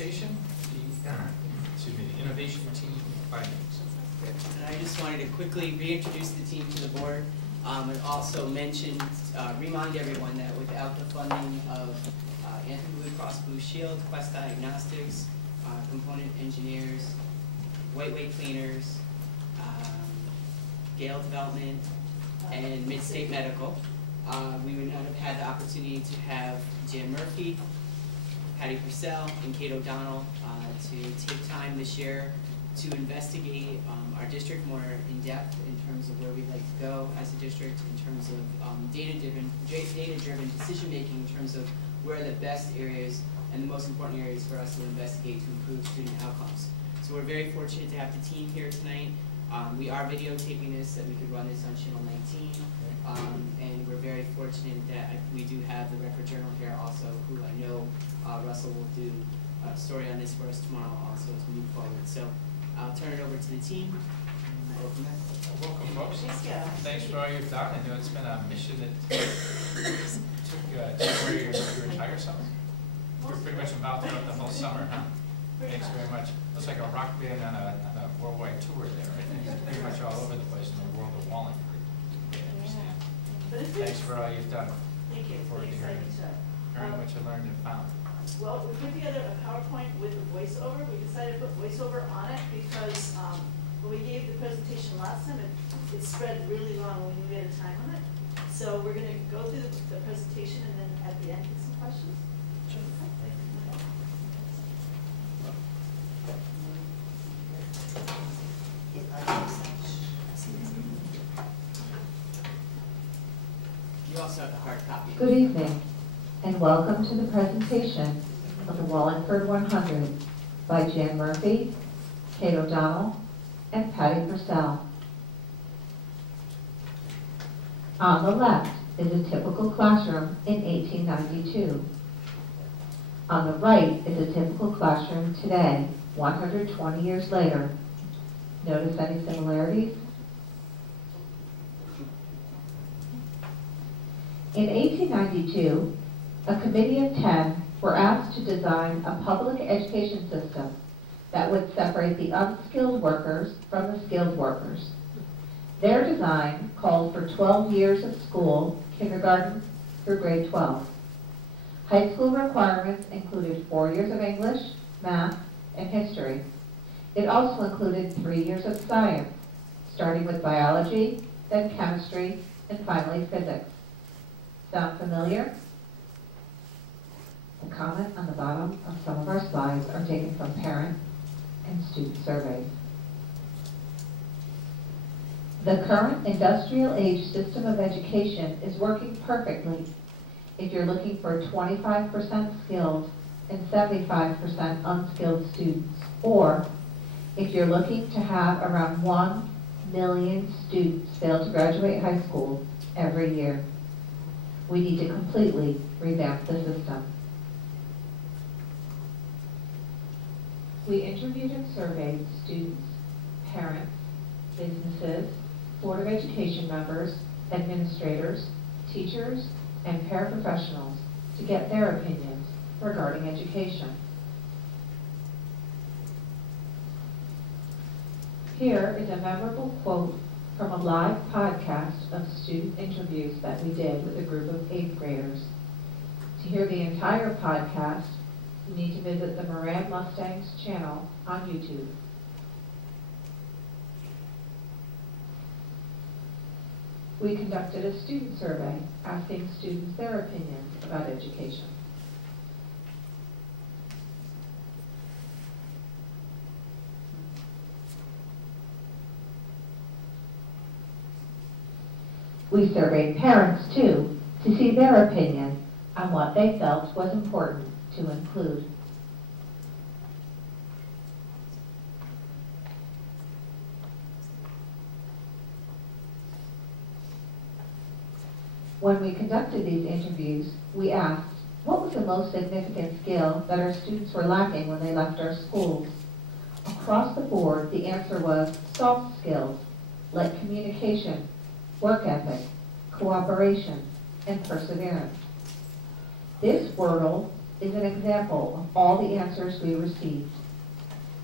The innovation team findings. And I just wanted to quickly reintroduce the team to the board and also remind everyone that without the funding of Anthem Blue Cross Blue Shield, Quest Diagnostics, component engineers, White Cleaners, Gale Development, and Mid-State Medical, we would not have had the opportunity to have Jan Murphy, Patty Purcell, and Kate O'Donnell to take time this year to investigate our district more in depth in terms of where we'd like to go as a district, in terms of data-driven decision-making, in terms of where are the best areas and the most important areas for us to investigate to improve student outcomes. So we're very fortunate to have the team here tonight. We are videotaping this so we could run this on Channel 19. And we're very fortunate that we do have the Record Journal here also, who I know Russell will do a story on this for us tomorrow also as we move forward. So I'll turn it over to the team. Welcome, folks. Thanks for all you've done. I know it's been a mission that took 2 years to retire something. You're pretty much involved throughout the whole summer, huh? Thanks very much. Looks like a rock band on a worldwide tour there, right? You're pretty much all over the place in the world of Wallingford. Thanks for all you've done. Thank you. Very much I learned and found. Well, we put together a PowerPoint with a voiceover. We decided to put voiceover on it because when we gave the presentation last time, it spread really long when we had a time limit. So we're going to go through the presentation and then at the end get some questions. Sure. You also have a hard copy. Good evening, and welcome to the presentation of the Wallingford 100 by Jan Murphy, Kate O'Donnell, and Patty Purcell. On the left is a typical classroom in 1892. On the right is a typical classroom today, 120 years later. Notice any similarities? In 1892, a committee of 10 were asked to design a public education system that would separate the unskilled workers from the skilled workers. Their design called for 12 years of school, kindergarten through grade 12. High school requirements included 4 years of English, math, and history. It also included 3 years of science, starting with biology, then chemistry, and finally physics. Sound familiar? The comments on the bottom of some of our slides are taken from parent and student surveys. The current industrial age system of education is working perfectly if you're looking for 25% skilled and 75% unskilled students, or if you're looking to have around 1 million students fail to graduate high school every year. We need to completely revamp the system. We interviewed and surveyed students, parents, businesses, Board of Education members, administrators, teachers, and paraprofessionals to get their opinions regarding education. Here is a memorable quote from a live podcast of student interviews that we did with a group of 8th graders. To hear the entire podcast, you need to visit the Moran Mustangs channel on YouTube. We conducted a student survey asking students their opinions about education. We surveyed parents, too, to see their opinion on what they felt was important to include. When we conducted these interviews, we asked, what was the most significant skill that our students were lacking when they left our schools? Across the board, the answer was soft skills, like communication, work ethic, cooperation, and perseverance. This Wordle is an example of all the answers we received.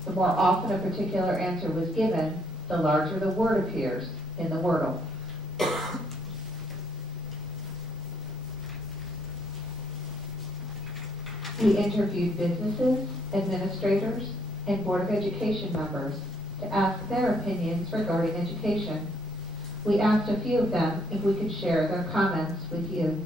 The more often a particular answer was given, the larger the word appears in the Wordle. We interviewed businesses, administrators, and Board of Education members to ask their opinions regarding education. We asked a few of them if we could share their comments with you.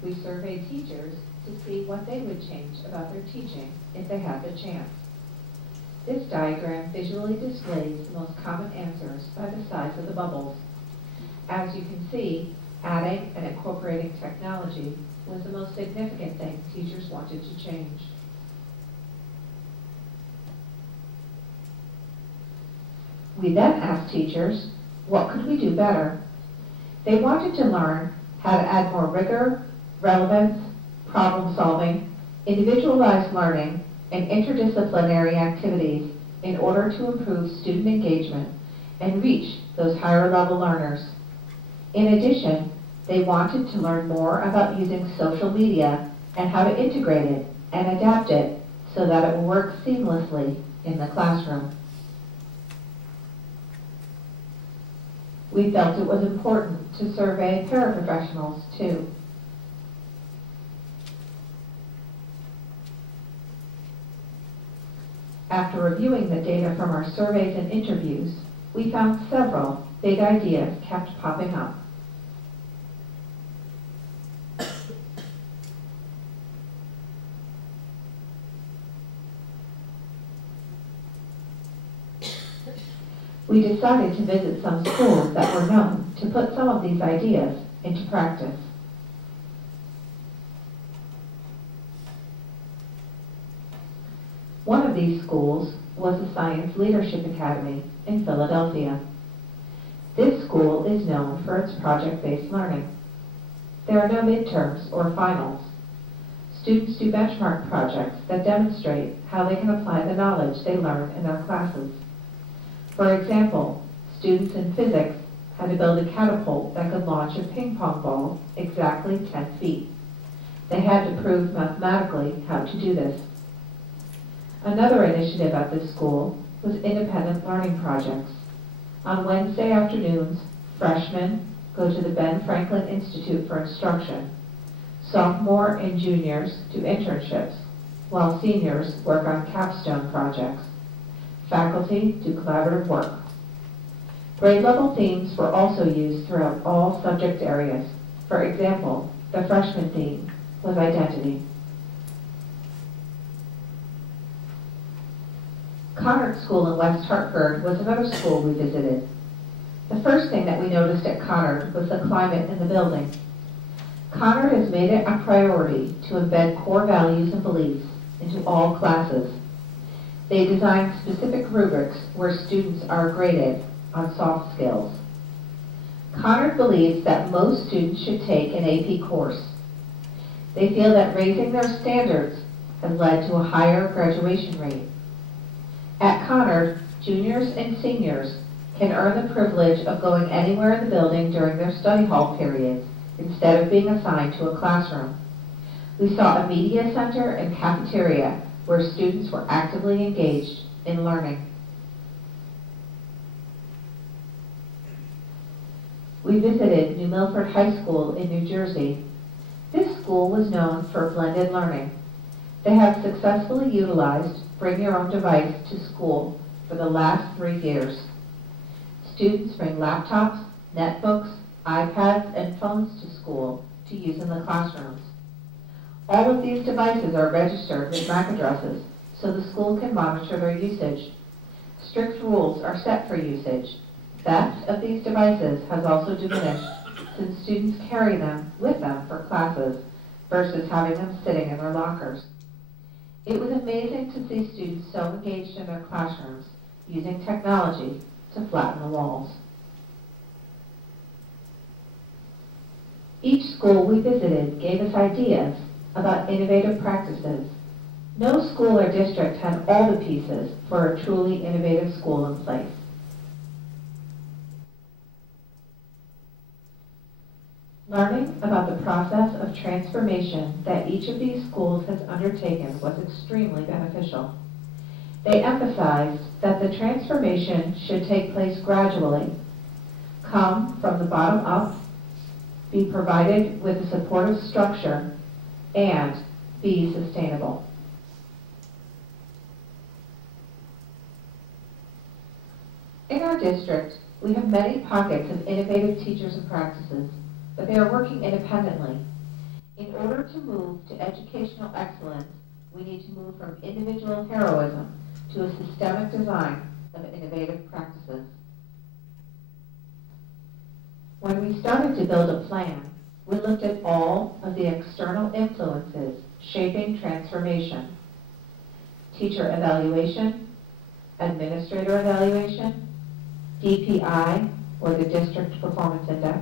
We surveyed teachers to see what they would change about their teaching if they had the chance. This diagram visually displays the most common answers by the size of the bubbles. As you can see, adding and incorporating technology was the most significant thing teachers wanted to change. We then asked teachers, what could we do better? They wanted to learn how to add more rigor, relevance, problem solving, individualized learning, and interdisciplinary activities in order to improve student engagement and reach those higher level learners. In addition, they wanted to learn more about using social media and how to integrate it and adapt it so that it will work seamlessly in the classroom. We felt it was important to survey paraprofessionals too. After reviewing the data from our surveys and interviews, we found several big ideas kept popping up. We decided to visit some schools that were known to put some of these ideas into practice. One of these schools was the Science Leadership Academy in Philadelphia. This school is known for its project-based learning. There are no midterms or finals. Students do benchmark projects that demonstrate how they can apply the knowledge they learn in their classes. For example, students in physics had to build a catapult that could launch a ping pong ball exactly 10 feet. They had to prove mathematically how to do this. Another initiative at this school was independent learning projects. On Wednesday afternoons, freshmen go to the Ben Franklin Institute for Instruction. Sophomore and juniors do internships, while seniors work on capstone projects. Faculty do collaborative work. Grade level themes were also used throughout all subject areas. For example, the freshman theme was identity. Conard School in West Hartford was another school we visited. The first thing that we noticed at Conard was the climate in the building. Conard has made it a priority to embed core values and beliefs into all classes. They designed specific rubrics where students are graded on soft skills. Conard believes that most students should take an AP course. They feel that raising their standards has led to a higher graduation rate. At Conard, juniors and seniors can earn the privilege of going anywhere in the building during their study hall periods instead of being assigned to a classroom. We saw a media center and cafeteria where students were actively engaged in learning. We visited New Milford High School in New Jersey. This school was known for blended learning. They have successfully utilized Bring Your Own Device to school for the last 3 years. Students bring laptops, netbooks, iPads, and phones to school to use in the classrooms. All of these devices are registered with MAC addresses so the school can monitor their usage. Strict rules are set for usage. Theft of these devices has also diminished since students carry them with them for classes versus having them sitting in their lockers. It was amazing to see students so engaged in their classrooms using technology to flatten the walls. Each school we visited gave us ideas about innovative practices. No school or district had all the pieces for a truly innovative school in place. Learning about the process of transformation that each of these schools has undertaken was extremely beneficial. They emphasized that the transformation should take place gradually, come from the bottom up, be provided with a supportive structure, and be sustainable. In our district, we have many pockets of innovative teachers and practices, but they are working independently. In order to move to educational excellence, we need to move from individual heroism to a systemic design of innovative practices. When we started to build a plan, we looked at all of the external influences shaping transformation: teacher evaluation, administrator evaluation, DPI, or the District Performance Index,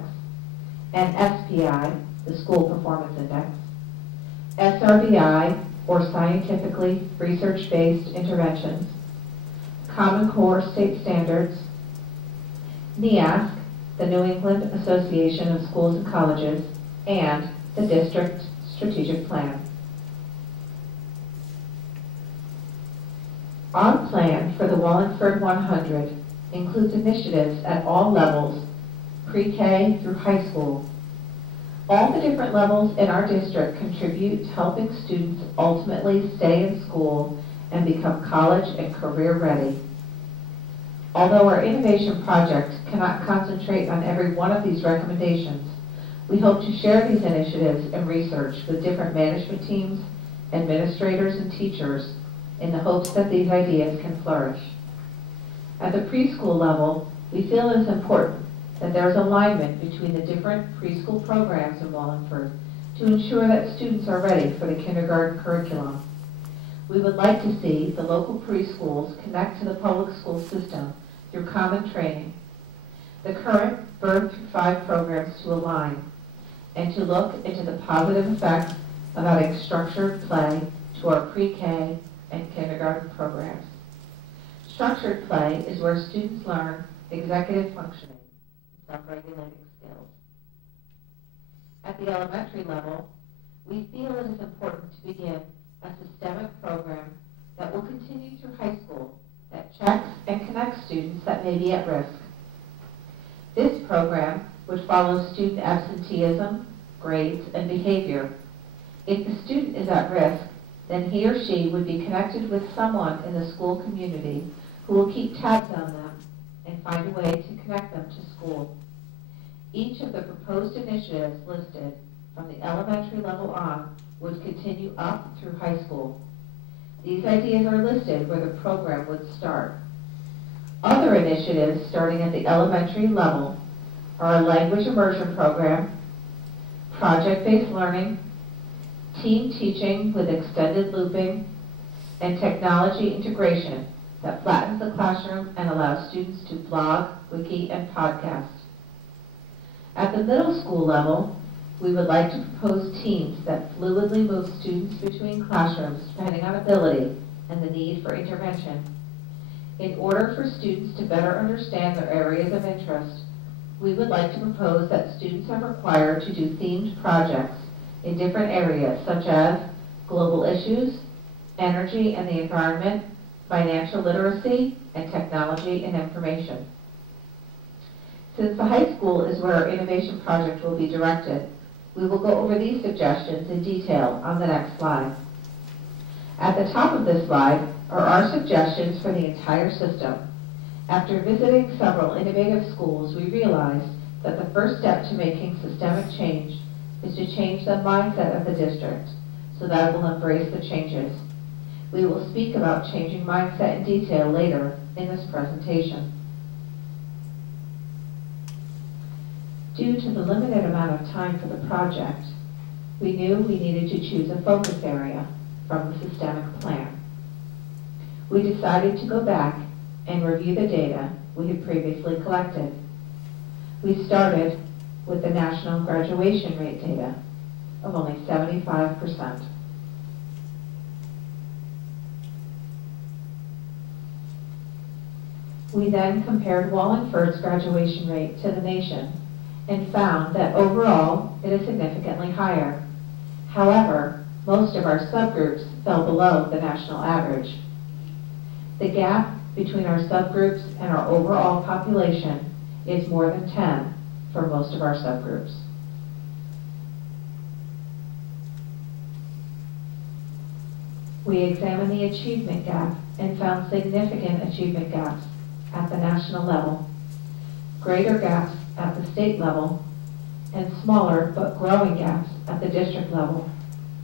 and SPI, the School Performance Index, SRBI, or Scientifically Research-Based Interventions, Common Core State Standards, NEASC, the New England Association of Schools and Colleges, and the District Strategic Plan. Our plan for the Wallingford 100 includes initiatives at all levels, pre-K through high school. All the different levels in our district contribute to helping students ultimately stay in school and become college and career ready. Although our innovation project cannot concentrate on every one of these recommendations, we hope to share these initiatives and research with different management teams, administrators, and teachers in the hopes that these ideas can flourish. At the preschool level, we feel it is important that there is alignment between the different preschool programs in Wallingford to ensure that students are ready for the kindergarten curriculum. We would like to see the local preschools connect to the public school system through common training, the current birth through 5 programs to align, and to look into the positive effects of adding structured play to our pre-K and kindergarten programs. Structured play is where students learn executive functioning, self-regulating skills. At the elementary level, we feel it is important to begin a systemic program that will continue through high school that checks and connects students that may be at risk. This program would follow student absenteeism, grades, and behavior. If the student is at risk, then he or she would be connected with someone in the school community who will keep tabs on them and find a way to connect them to school. Each of the proposed initiatives listed from the elementary level on would continue up through high school. These ideas are listed where the program would start. Other initiatives starting at the elementary level are a language immersion program, project-based learning, team teaching with extended looping, and technology integration that flattens the classroom and allows students to blog, wiki, and podcast. At the middle school level, we would like to propose teams that fluidly move students between classrooms depending on ability and the need for intervention. In order for students to better understand their areas of interest, we would like to propose that students are required to do themed projects in different areas such as global issues, energy and the environment, financial literacy, and technology and information. Since the high school is where our innovation project will be directed, we will go over these suggestions in detail on the next slide. At the top of this slide are our suggestions for the entire system. After visiting several innovative schools, we realized that the first step to making systemic change is to change the mindset of the district so that it will embrace the changes. We will speak about changing mindset in detail later in this presentation. Due to the limited amount of time for the project, we knew we needed to choose a focus area. from the systemic plan. We decided to go back and review the data we had previously collected. We started with the national graduation rate data of only 75%. We then compared Wallingford's graduation rate to the nation and found that overall it is significantly higher. However, most of our subgroups fell below the national average. The gap between our subgroups and our overall population is more than 10 for most of our subgroups. We examined the achievement gap and found significant achievement gaps at the national level, greater gaps at the state level, and smaller but growing gaps at the district level,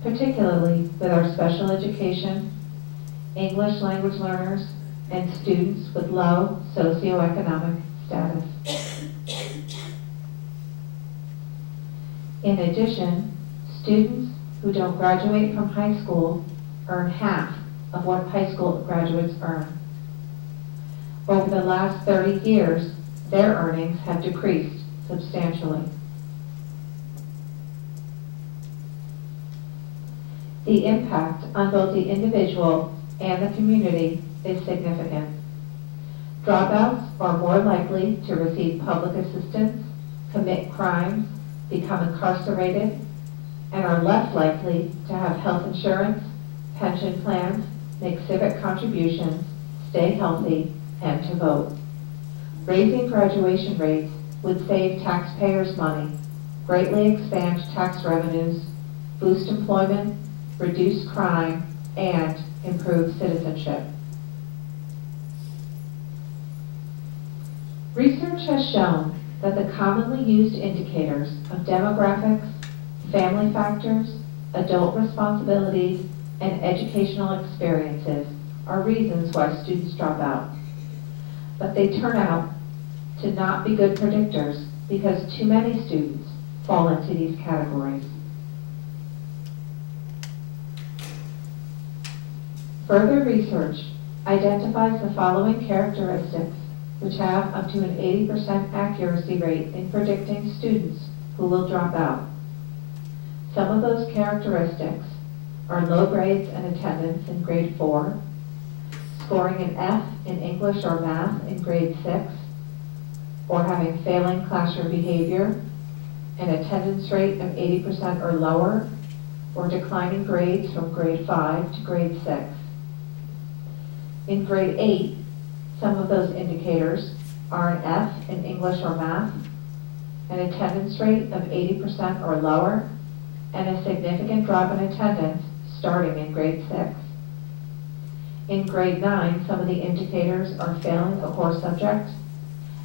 particularly with our special education, English language learners, and students with low socioeconomic status. In addition, students who don't graduate from high school earn half of what high school graduates earn. Over the last 30 years, their earnings have decreased substantially. The impact on both the individual and the community is significant. Dropouts are more likely to receive public assistance, commit crimes, become incarcerated, and are less likely to have health insurance, pension plans, make civic contributions, stay healthy, and to vote. Raising graduation rates would save taxpayers money, greatly expand tax revenues, boost employment, reduce crime, and improve citizenship. Research has shown that the commonly used indicators of demographics, family factors, adult responsibilities, and educational experiences are reasons why students drop out. But they turn out to not be good predictors because too many students fall into these categories. Further research identifies the following characteristics which have up to an 80% accuracy rate in predicting students who will drop out. Some of those characteristics are low grades and attendance in grade 4, scoring an F in English or math in grade 6, or having failing classroom behavior, an attendance rate of 80% or lower, or declining grades from grade 5 to grade 6. In grade 8, some of those indicators are an F in English or math, an attendance rate of 80% or lower, and a significant drop in attendance starting in grade 6. In grade 9, some of the indicators are failing a core subject,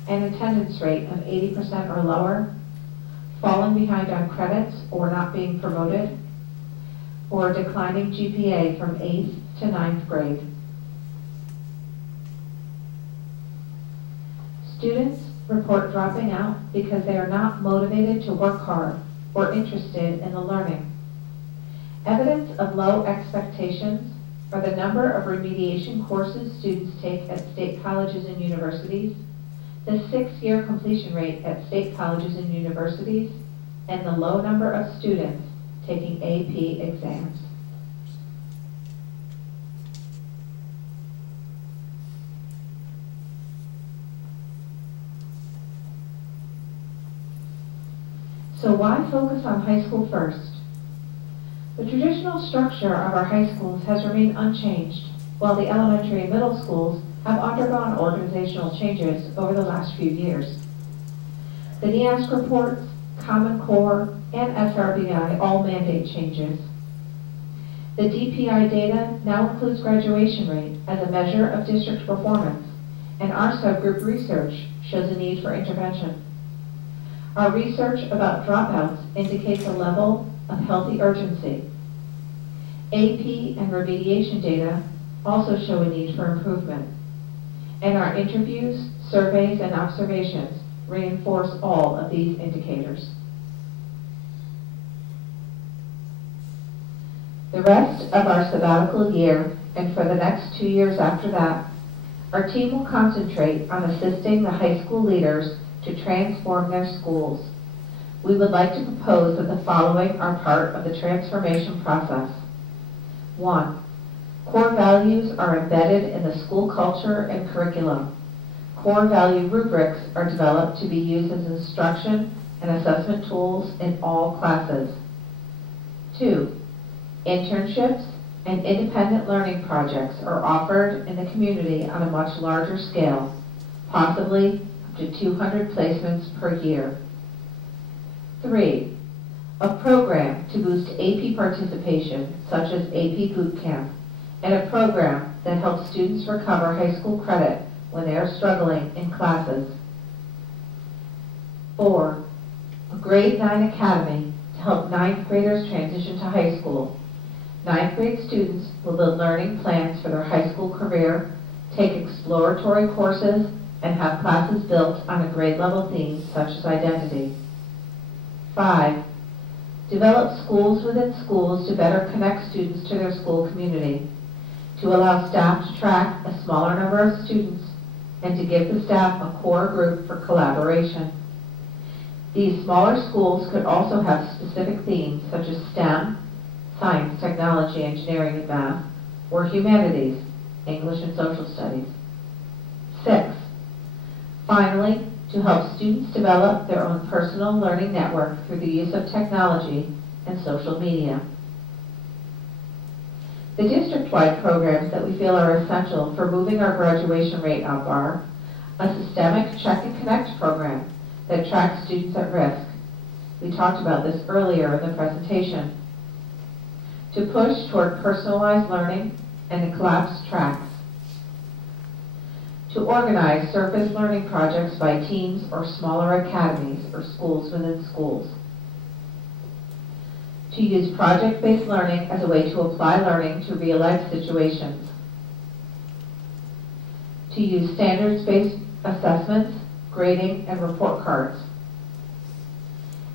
an attendance rate of 80% or lower, falling behind on credits or not being promoted, or a declining GPA from 8th to 9th grade. Students report dropping out because they are not motivated to work hard or interested in the learning. Evidence of low expectations are the number of remediation courses students take at state colleges and universities, the 6-year completion rate at state colleges and universities, and the low number of students taking AP exams. So why focus on high school first? The traditional structure of our high schools has remained unchanged, while the elementary and middle schools have undergone organizational changes over the last few years. The NEASC reports, Common Core, and SRBI all mandate changes. The DPI data now includes graduation rate as a measure of district performance, and our subgroup research shows a need for intervention. Our research about dropouts indicates a level of healthy urgency. AP and remediation data also show a need for improvement. And our interviews, surveys, and observations reinforce all of these indicators. The rest of our sabbatical year, and for the next 2 years after that, our team will concentrate on assisting the high school leaders to transform their schools. We would like to propose that the following are part of the transformation process. 1. Core values are embedded in the school culture and curriculum. Core value rubrics are developed to be used as instruction and assessment tools in all classes. 2. Internships and independent learning projects are offered in the community on a much larger scale, possibly up to 200 placements per year. 3. A program to boost AP participation, such as AP Boot Camp, and a program that helps students recover high school credit when they are struggling in classes. 4. A grade 9 academy to help 9th graders transition to high school. 9th grade students will build learning plans for their high school career, take exploratory courses, and have classes built on a grade level theme such as identity. 5. Develop schools within schools to better connect students to their school community, to allow staff to track a smaller number of students, and to give the staff a core group for collaboration. These smaller schools could also have specific themes such as STEM, science, technology, engineering, and math, or humanities, English and social studies. 6. Finally, to help students develop their own personal learning network through the use of technology and social media. The district-wide programs that we feel are essential for moving our graduation rate up are a systemic Check and Connect program that tracks students at risk. We talked about this earlier in the presentation. To push toward personalized learning and to collapse tracks. To organize surface learning projects by teams or smaller academies or schools within schools. To use project-based learning as a way to apply learning to real-life situations. To use standards-based assessments, grading, and report cards.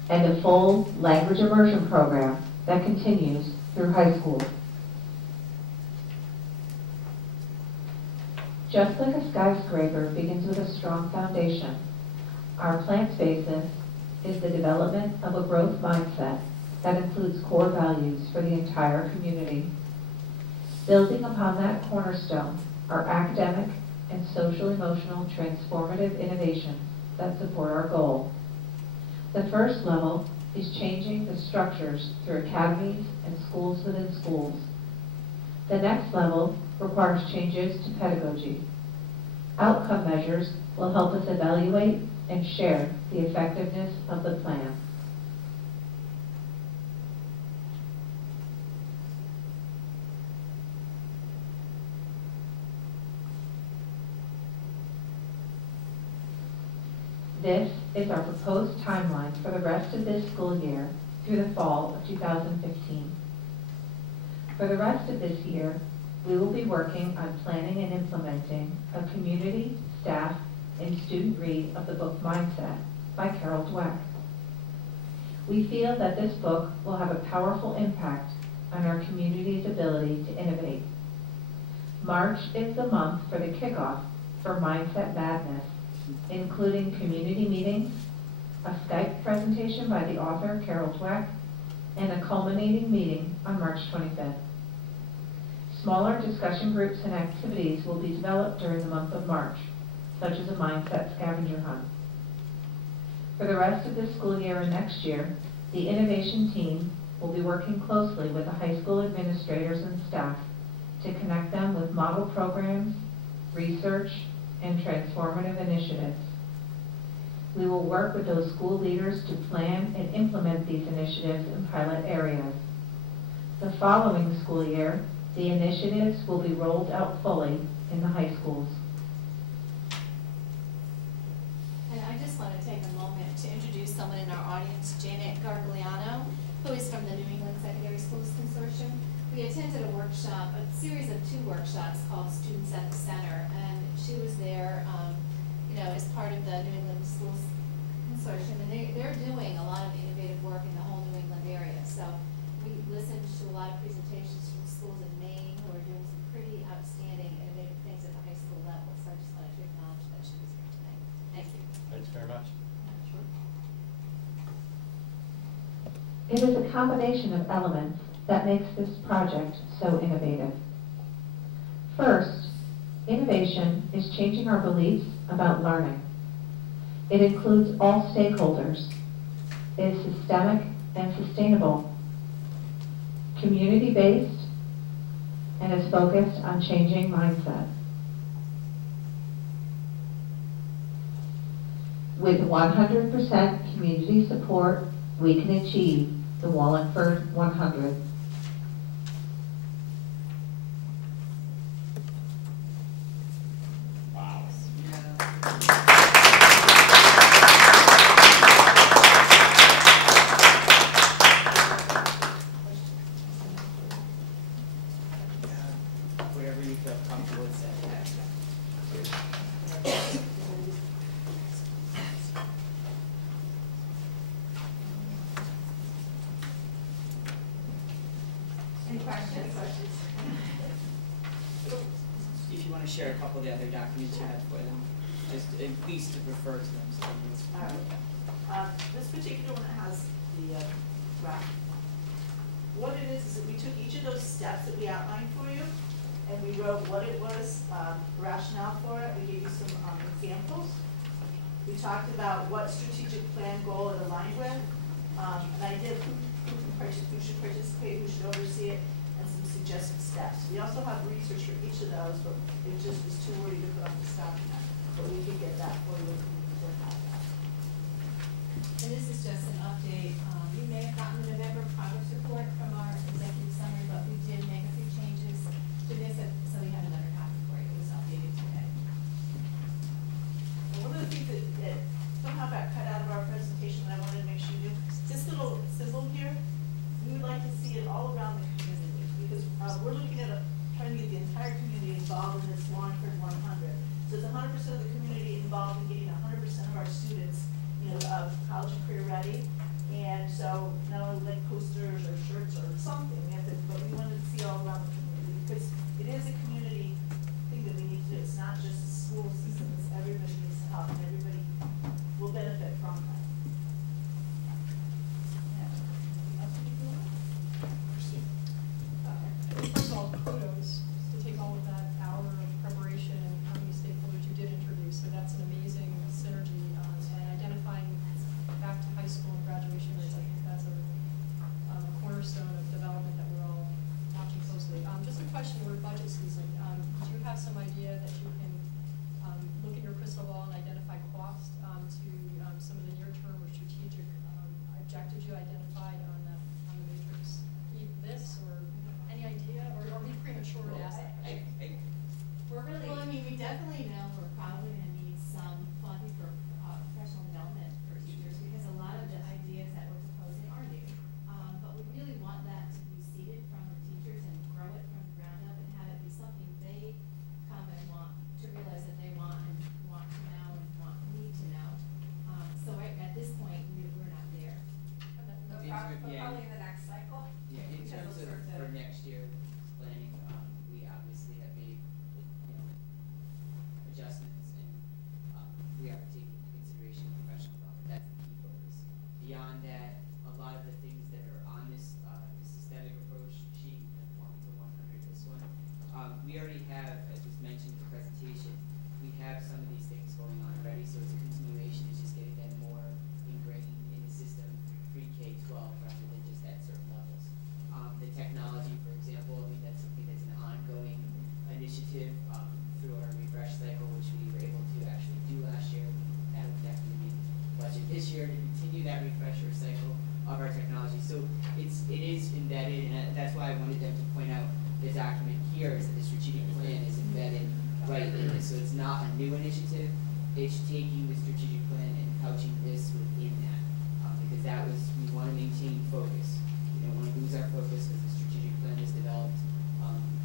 And a full language immersion program that continues through high school. Just like a skyscraper begins with a strong foundation, our plan's basis is the development of a growth mindset that includes core values for the entire community. Building upon that cornerstone are academic and social-emotional transformative innovations that support our goal. The first level is changing the structures through academies and schools within schools. The next level requires changes to pedagogy. Outcome measures will help us evaluate and share the effectiveness of the plan. This is our proposed timeline for the rest of this school year through the fall of 2015. For the rest of this year, we will be working on planning and implementing a community, staff, and student read of the book Mindset by Carol Dweck. We feel that this book will have a powerful impact on our community's ability to innovate. March is the month for the kickoff for Mindset Madness, including community meetings, a Skype presentation by the author Carol Dweck, and a culminating meeting on March 25th. Smaller discussion groups and activities will be developed during the month of March, such as a mindset scavenger hunt. For the rest of this school year and next year, the innovation team will be working closely with the high school administrators and staff to connect them with model programs, research, and transformative initiatives. We will work with those school leaders to plan and implement these initiatives in pilot areas. The following school year, the initiatives will be rolled out fully in the high schools. And I just want to take a moment to introduce someone in our audience, Janet Gargliano, who is from the New England Secondary Schools Consortium. We attended a workshop, a series of 2 workshops called Students at the Center, and she was there as part of the New England Schools Consortium, and they're doing a lot of innovative work in the whole New England area. So we listened to a lot of presentations It is a combination of elements that makes this project so innovative. First, innovation is changing our beliefs about learning. It includes all stakeholders. It is systemic and sustainable, community-based, and is focused on changing mindset. With 100% community support, we can achieve the Wallingford 100. Wow. Wherever you feel comfortable with saying that. Any questions? If you want to share a couple of the other documents you had for them, just please to refer to them. So This particular one has the graph. What it is that we took each of those steps that we outlined for you, and we wrote what it was, rationale for it. We gave you some examples. We talked about what strategic plan goal it aligned with, an idea of who should participate, who should oversee it, and some suggested steps. We also have research for each of those, but it just was too wordy to put on this document. But we can get that for you if you have that. And this is just an update. You may have gotten the November progress report from our executive summary, but we did make a few changes to this, so we have another copy for you. It was updated today. And one of the things that somehow got cut out of our presentation that I wanted to make sure you knew, this little sizzle here, we would like to see it all around the community, because we're looking at trying to get the entire community involved in this Wallingford 100. So it's 100% of the community involved in getting 100% of our students, college and career ready. And so not only like posters or shirts or something, but we wanted to see it all around the community, because it is a community thing that we need to do. It's not just the school system, it's everybody needs to help, and everybody will benefit from that. First of all, kudos to take all of that hour of preparation and how many stakeholders you did introduce. So that's an amazing synergy, and identifying back to high school and graduation rates. I think that's a cornerstone of development that we're all watching closely. Just a question: we're budget season. Do you have some idea that you can look in your crystal ball and identify cost to some of the near-term or strategic objectives you identified on the matrix? This or any idea, or are we premature to ask that question? Well, I mean, we definitely know we're probably going to need some funding for professional development for teachers, because a lot of the ideas that we're proposing are new. But we really want that to be seeded from the teachers and grow it from the ground up and have it be something they come and want to realize that they want and want to know and need to know. So at this point, we're not there. Probably in the next cycle. Yeah, in terms of for next year planning, we obviously have made adjustments, and we are taking into consideration professional development. That's the key focus. Beyond that, a lot of the things that are on this the systemic approach sheet, the Wallingford 100, this one, we already have, as was mentioned in the presentation, we have some of these things going on already. So it's a continuation. It's just getting them more ingrained in the system, pre-K-12 rather than just at certain levels. The technology, for example, I mean, that's something that's an ongoing initiative through our refresh cycle, which we were able to actually do last year. That would definitely be budget this year to continue that refresher cycle of our technology. So it is embedded, and that's why I wanted them to point out the document here is that the strategic plan is embedded right in this. So it's not a new initiative. It's taking the strategic plan and couching this within that, because that was, we want to maintain focus. We don't want to lose our focus, because the strategic plan is developed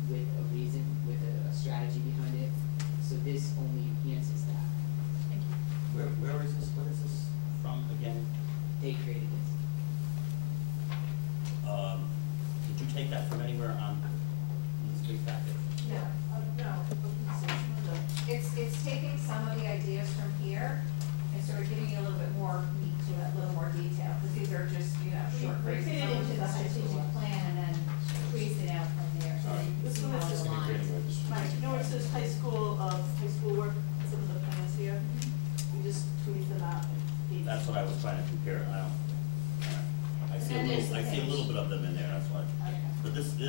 with a reason, with a strategy behind it. So this only enhances that. Thank you. Where is this? What is this from again? They created this. Did you take that from anywhere on this big package? No. No. It's taking some of the ideas from here and sort of giving you a little bit more meat to it, a little more detail, because these are just, short We phrases created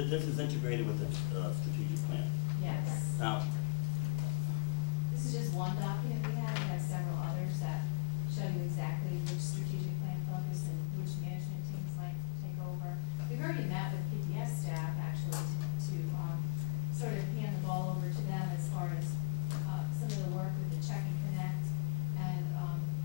this is integrated with the strategic plan. Yes. Now, This is just one document we have. We have several others that show you exactly which strategic plan focus and which management teams might take over. We've already met with PTS staff actually to sort of hand the ball over to them as far as some of the work with the Check and Connect and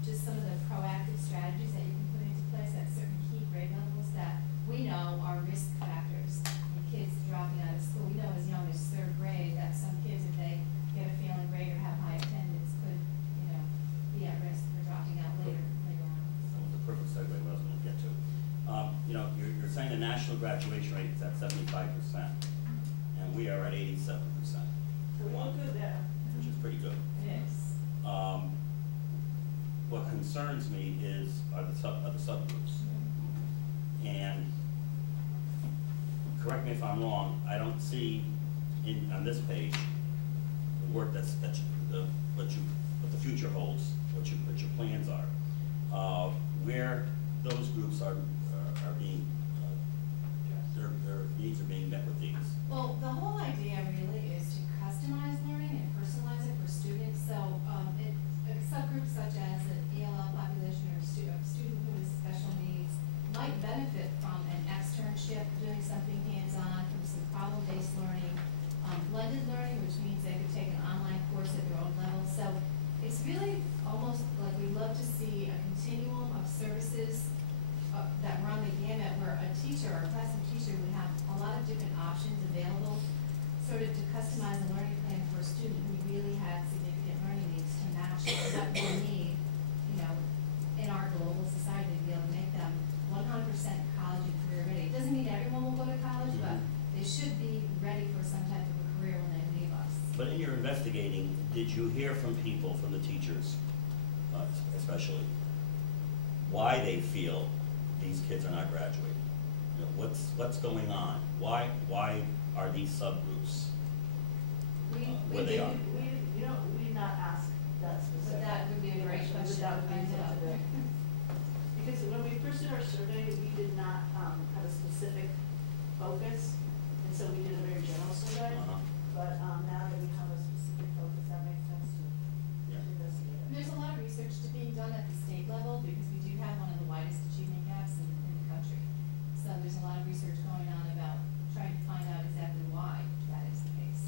just some of the proactive strategies that you can put into place at certain key grade levels that we know are risk factors in kids dropping out of school. We know as young as third grade that some kids, if they get a failing grade or have high attendance, could, be at risk for dropping out later on. that was the perfect segue I was going to get to. You're saying the national graduation rate is at 75%, and we are at 87%. So we look good there. Which is pretty good. It is. What concerns me are the subgroups. And correct me if I'm wrong, I don't see on this page the work what the future holds, what your plans are, where those groups are being their needs are being met with these. Well, the whole idea really is to customize learning and personalize it for students. So a subgroup such as an ELL population or a student who has special needs might benefit from an externship, doing something hands-on, from some problem-based learning, blended learning, which means they could take an online course at their own level. So it's really almost like we'd love to see a continuum of services that run the gamut where a teacher or a classroom teacher would have a lot of different options available, sort of to customize a learning plan for a student who really had significant learning needs to match what we need, in our global society to be able to make them 100% college and career ready. It doesn't mean everyone will go to college, but they should be ready for some type of a career when they leave us. But in your investigating, did you hear from people, from the teachers, especially, why they feel these kids are not graduating? What's going on? Why are these subgroups where they are? We not ask that specific. But that would be a great question to find out. Because when we first did our survey, we did not have a specific focus, and so we did a very general survey. But now that we have a specific focus, that makes sense to investigate it. And there's a lot of research being done at the state level because we do have one of the widest achievement gaps in the country. So there's a lot of research going on about trying to find out exactly why that is the case.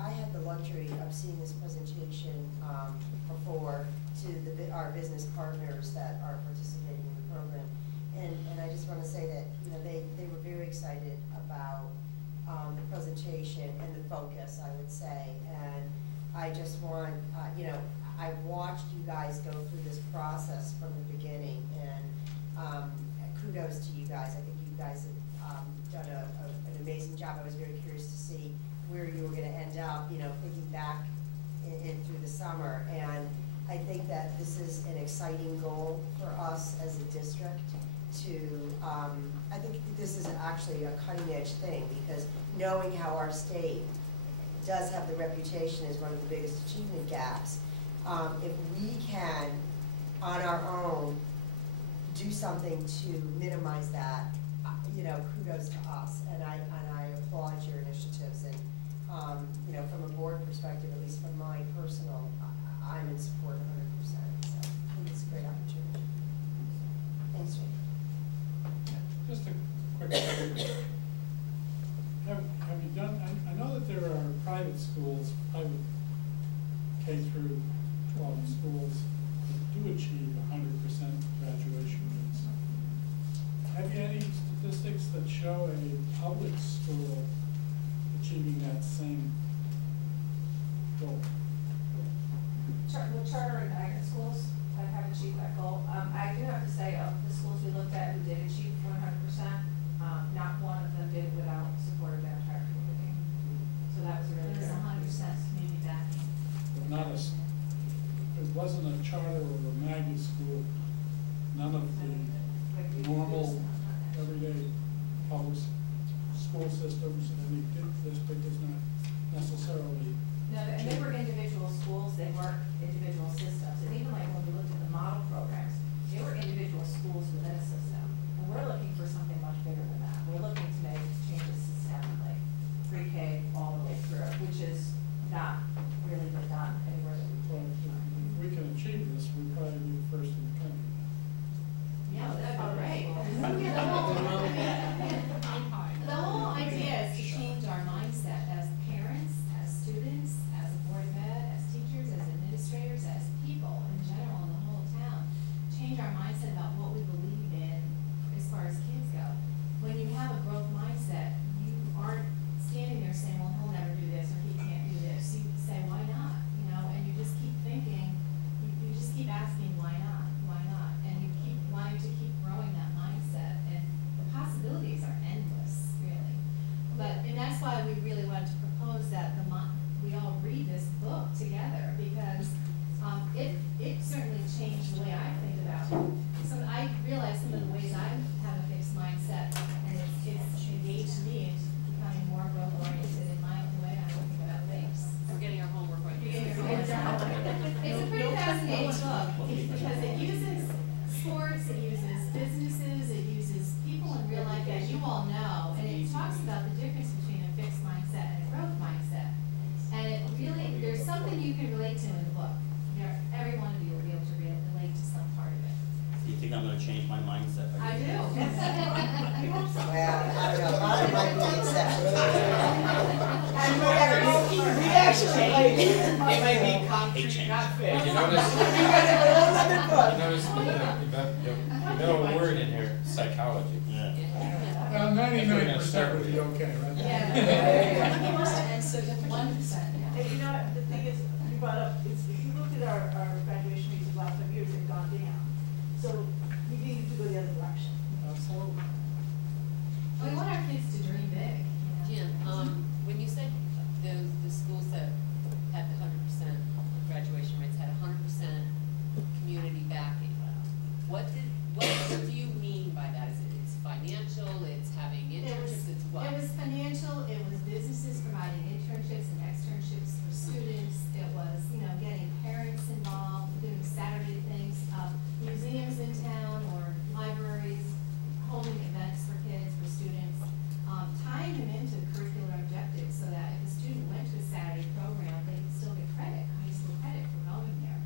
I had the luxury of seeing this presentation before to our business partners that are participating in the program. And I just want to say that, they were very excited about the presentation and the focus, I would say. And I just want, I've watched you guys go through this process from the beginning, and kudos to you guys. I think you guys have done an amazing job. I was very curious to see where you were going to end up, thinking back in through the summer. And I think that this is an exciting goal for us as a district to, I think this is actually a cutting edge thing, because knowing how our state does have the reputation as one of the biggest achievement gaps, if we can, on our own, do something to minimize that, kudos to us, and I applaud your initiatives. And from a board perspective, at least from my personal, I'm in support 100%. So I think it's a great opportunity. Thanks, Jane. Just a quick question. Have you done? I know that there are private schools, private K through 12 schools that do achieve 100% graduation rates. Have you any statistics that show a public school achieving that same goal? Charter and magnet schools? I realize some of the ways I have a fixed mindset, and it's engaged me in becoming more growth oriented in my own way I think about things. We're getting our homework right. It's a pretty fascinating book, because it uses sports, it uses businesses, it uses people in real life that you all know, and it talks about the difference between a fixed mindset and a growth mindset. And it really, there's something you can relate to in the book. Every one of you will be able to relate to some part of it. Do you think I'm gonna change my mindset? I do. Well, I don't know, mine might be the exception. We actually, it might be concrete, not fixed. You notice, you know a word in here, psychology. Yeah. Well, 99% would be okay, right? Yeah. And so 1%. And you know, the thing is, you brought up, is if you look at our graduation rates of the last 5 years, they've gone down. So we need to go the other direction. Absolutely. We want our kids to dream big. Jim, when you said the schools that had the 100% graduation rates had 100% community backing, what do you mean by that? Is it's financial, it's having internships, it's what? It was financial, it was businesses providing internships and externships for students, it was, getting parents involved, doing Saturday things, museums in town or libraries, holding events for kids, for students, tying them into curricular objectives so that if a student went to a Saturday program, they could still get credit, high school credit for going there.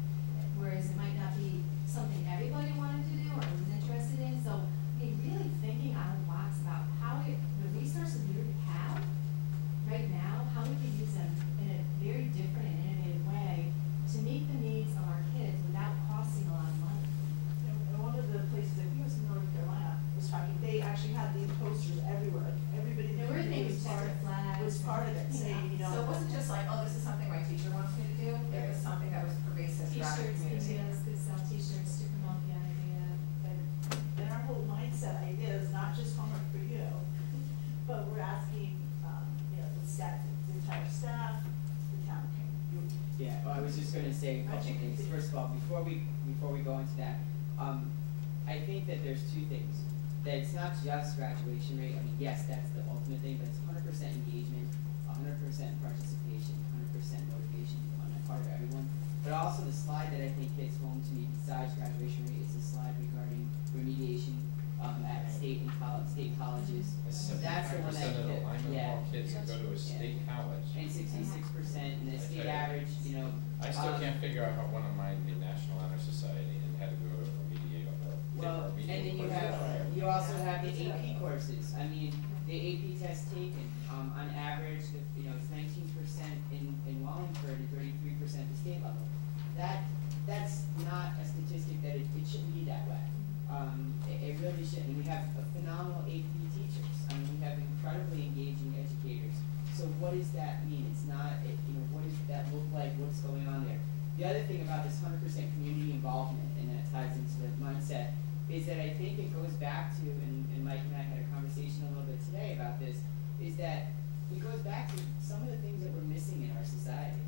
Whereas it might not be something everybody wanted to do or was interested in. So really thinking out of the box about how the resources we already have right now, how we could use them in a very different and innovative way to meet the needs of our kids without costing a lot of money. And one of the places, I think it was in North Carolina, was talking, they actually had these posters everywhere. Everybody in the There were community things, was part of it, saying, So it wasn't just like, oh, this is something my teacher wants me to do, it was something that was pervasive throughout the T-shirts, community. videos, could sell T-shirts to promote the idea. and our whole mindset idea is not just homework for you, but we're asking, the staff, the entire staff, the town. Yeah, well, I was just gonna say a couple things. First of all, before we go into that, I think that there's two things. That it's not just graduation rate. I mean, yes, that's the ultimate thing, but it's 100% engagement, 100% participation, 100% motivation on the part of everyone. But also the slide that I think hits home to me besides graduation rate is the slide regarding remediation at state colleges. That's the one that, of the Lyman yeah. Hall kids that go to a state college. And 66% in the state average, I still can't figure out how one of mine in the National Honor Society and had to go to remediate a whole. Well, and then you also have the AP courses. I mean, the AP test taken, on average, it's 19% in Wallingford and 33% at the state level. That's not a statistic that it shouldn't be that way. It really shouldn't. And we have phenomenal AP teachers. I mean, we have incredibly engaging educators. So what does that mean? It's not, what does that look like? What's going on there? The other thing about this 100% community involvement, and that ties into the mindset, is that I think it goes back to, and Mike and I had a conversation a little bit today about this, is that it goes back to some of the things that we're missing in our society.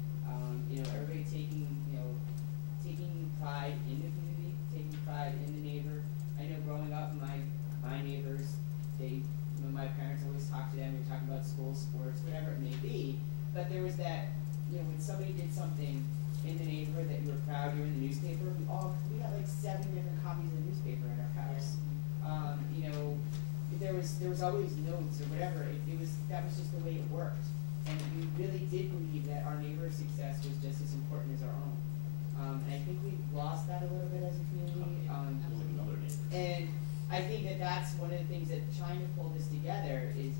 Everybody taking pride in the community, taking pride in the neighbor. I know growing up, my neighbors, my parents always talked to them, we were talking about school, sports, whatever it may be, but there was that, when somebody did something in the neighborhood that you were proud, you were in the newspaper, we got like 7 different copies of the newspaper at our house. There was always notes or whatever, that was just the way it worked. And we really did believe that our neighbor's success was just as important as our own. And I think we've lost that a little bit as a community. And I think that that's one of the things that trying to pull this together is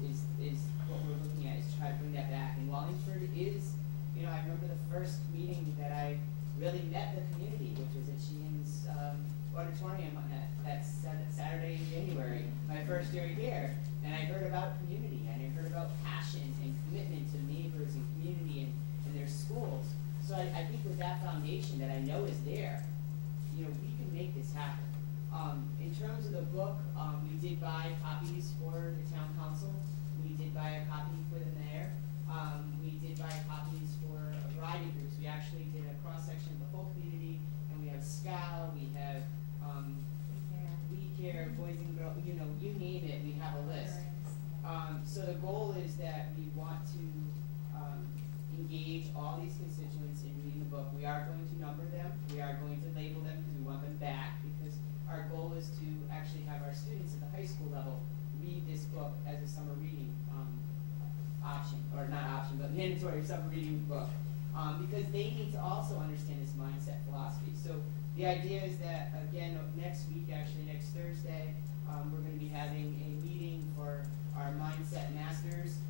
what we're looking at, is try to bring that back. And Wallingford is, I remember the first meeting that I really met the community, which was at Sheehan's auditorium on that Saturday in January, my first year here. And I heard about community, and I heard about passion and commitment to neighbors and community and their schools. So I think with that foundation that I know is there, we can make this happen. In terms of the book, we did buy copies for the town council. We did buy a copy for the mayor. We did buy copies for a variety of groups. We actually did a cross-section of the whole community, and we have SCAL, we have you know, you name it, we have a list. So the goal is that we want to engage all these constituents in reading the book. We are going to number them, we are going to label them because we want them back, because our goal is to actually have our students at the high school level read this book as a summer reading option, or not option, but mandatory summer reading book, because they need to also understand this mindset philosophy. So the idea is that, again, next week, actually next Thursday, we're going to be having a meeting for our mindset masters,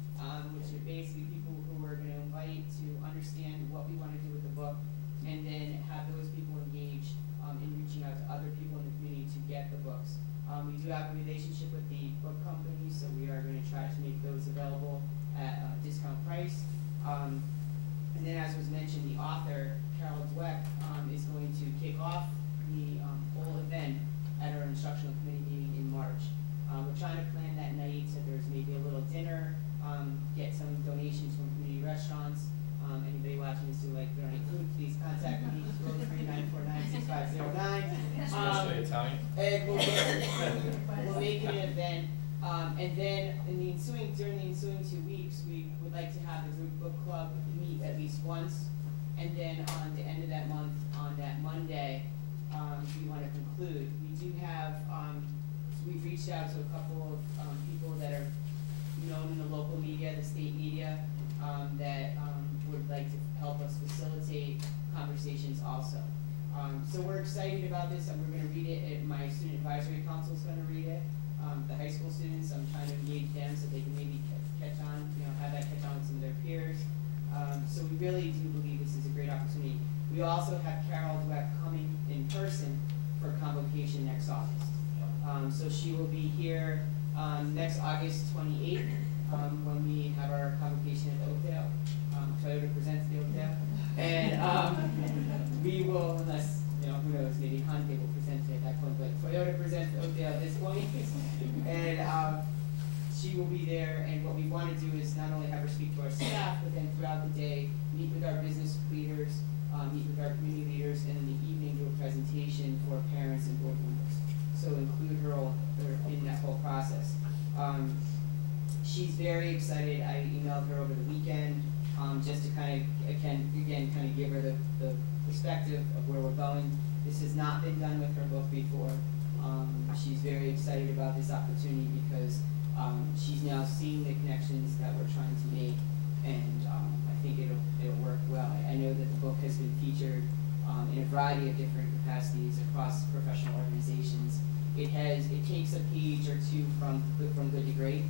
which are basically people who we're going to invite to understand what we want to do with the book, and then have those people engage in reaching out to other people in the community to get the books. We do have a relationship with the book companies, so we are going to try to make those available at a discount price. And then, as was mentioned, the author, Carol Dweck, is going to kick off the whole event at our instructional committee meeting in March. We're trying to plan that night so there's maybe a little dinner, get some donations from community restaurants. Anybody watching this who like donate food, please contact me, 203-949-6509. Especially Italian. And we'll make it an event. And then during the ensuing 2 weeks, we would like to have the group book club meet at least once. And then on the end of that month, on that Monday, we want to conclude. We do have, we've reached out to a couple of people that are known in the local media, the state media, that would like to help us facilitate conversations also. So we're excited about this, and we're going to read it. My student advisory council is going to read it. The high school students, I'm trying to engage them so they can maybe catch on, have that catch on with some of their peers. So we really do believe this is a great opportunity. We also have Carol Dweck coming in person for convocation next August. So she will be here next August 28th when we have our convocation at the Oakdale. Toyota presents the Oakdale. And we will, unless, who knows, maybe Hyundai will present it at that point, but Toyota presents the Oakdale at this point. And she will be there, and what we want to do is not only have her speak to our staff, but then throughout the day, meet with our business leaders, meet with our community leaders, and in the evening do a presentation for parents and board members. So include her in that whole process. She's very excited. I emailed her over the weekend just to kind of, give her the perspective of where we're going. This has not been done with her book before. She's very excited about this opportunity because she's now seeing the connections that we're trying to make, and I think it'll work well. I know that the book has been featured in a variety of different capacities across professional organizations. It takes a page or two from Good to Great,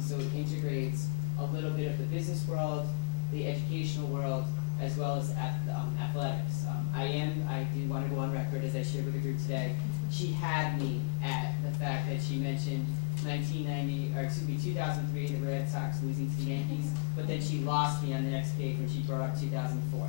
so it integrates a little bit of the business world, the educational world, as well as athletics. I do want to go on record, as I shared with the group today. She had me at the fact that she mentioned 2003, the Red Sox losing to the Yankees, but then she lost me on the next page when she brought up 2004.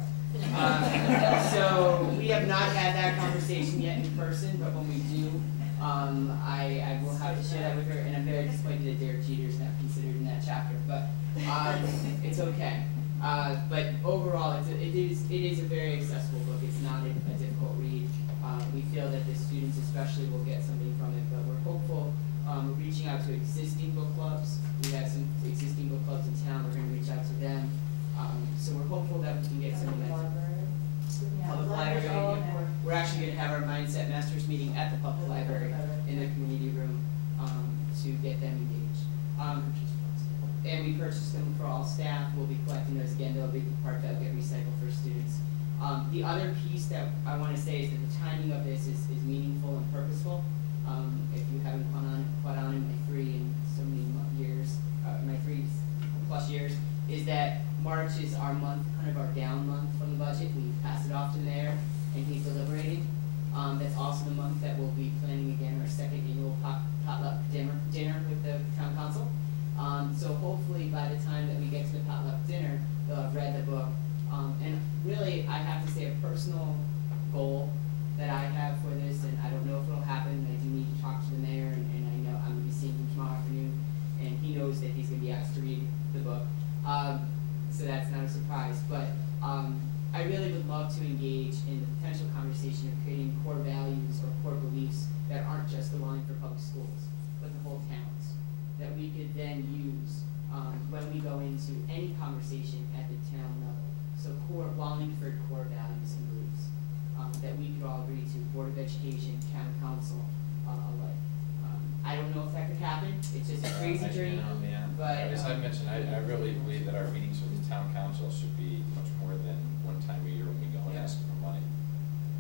So we have not had that conversation yet in person, but when we do, I will have to share that with her, and I'm very disappointed that Derek Jeter is not considered in that chapter, but it's okay. But overall, it is a very accessible book. It's not a difficult read. We feel that the students especially will get something from it, but we're hopeful. We're reaching out to existing book clubs. We have some existing book clubs in town. We're going to reach out to them. So we're hopeful that we can get some momentum. Public library. We're actually going to have our Mindset Masters meeting at the public library in the community room to get them engaged. And we purchased them for all staff. We'll be collecting those again. They'll be the part that will get recycled for students. The other piece that I want to say is that the timing of this is meaningful and purposeful. If you haven't caught on in my 3 and so many years, my 3+ years, is that March is our month, kind of our down month from the budget. We pass it off to the mayor, and he's deliberating. That's also the month that we'll be planning again our second annual potluck dinner with the town council. So hopefully by the time that we get to the potluck dinner, they'll have read the book. And really, I have to say a personal goal that I have for this, and I don't know if it'll happen. but. As I mentioned, I really believe that our meetings with the town council should be much more than one time a year when we go and ask for money.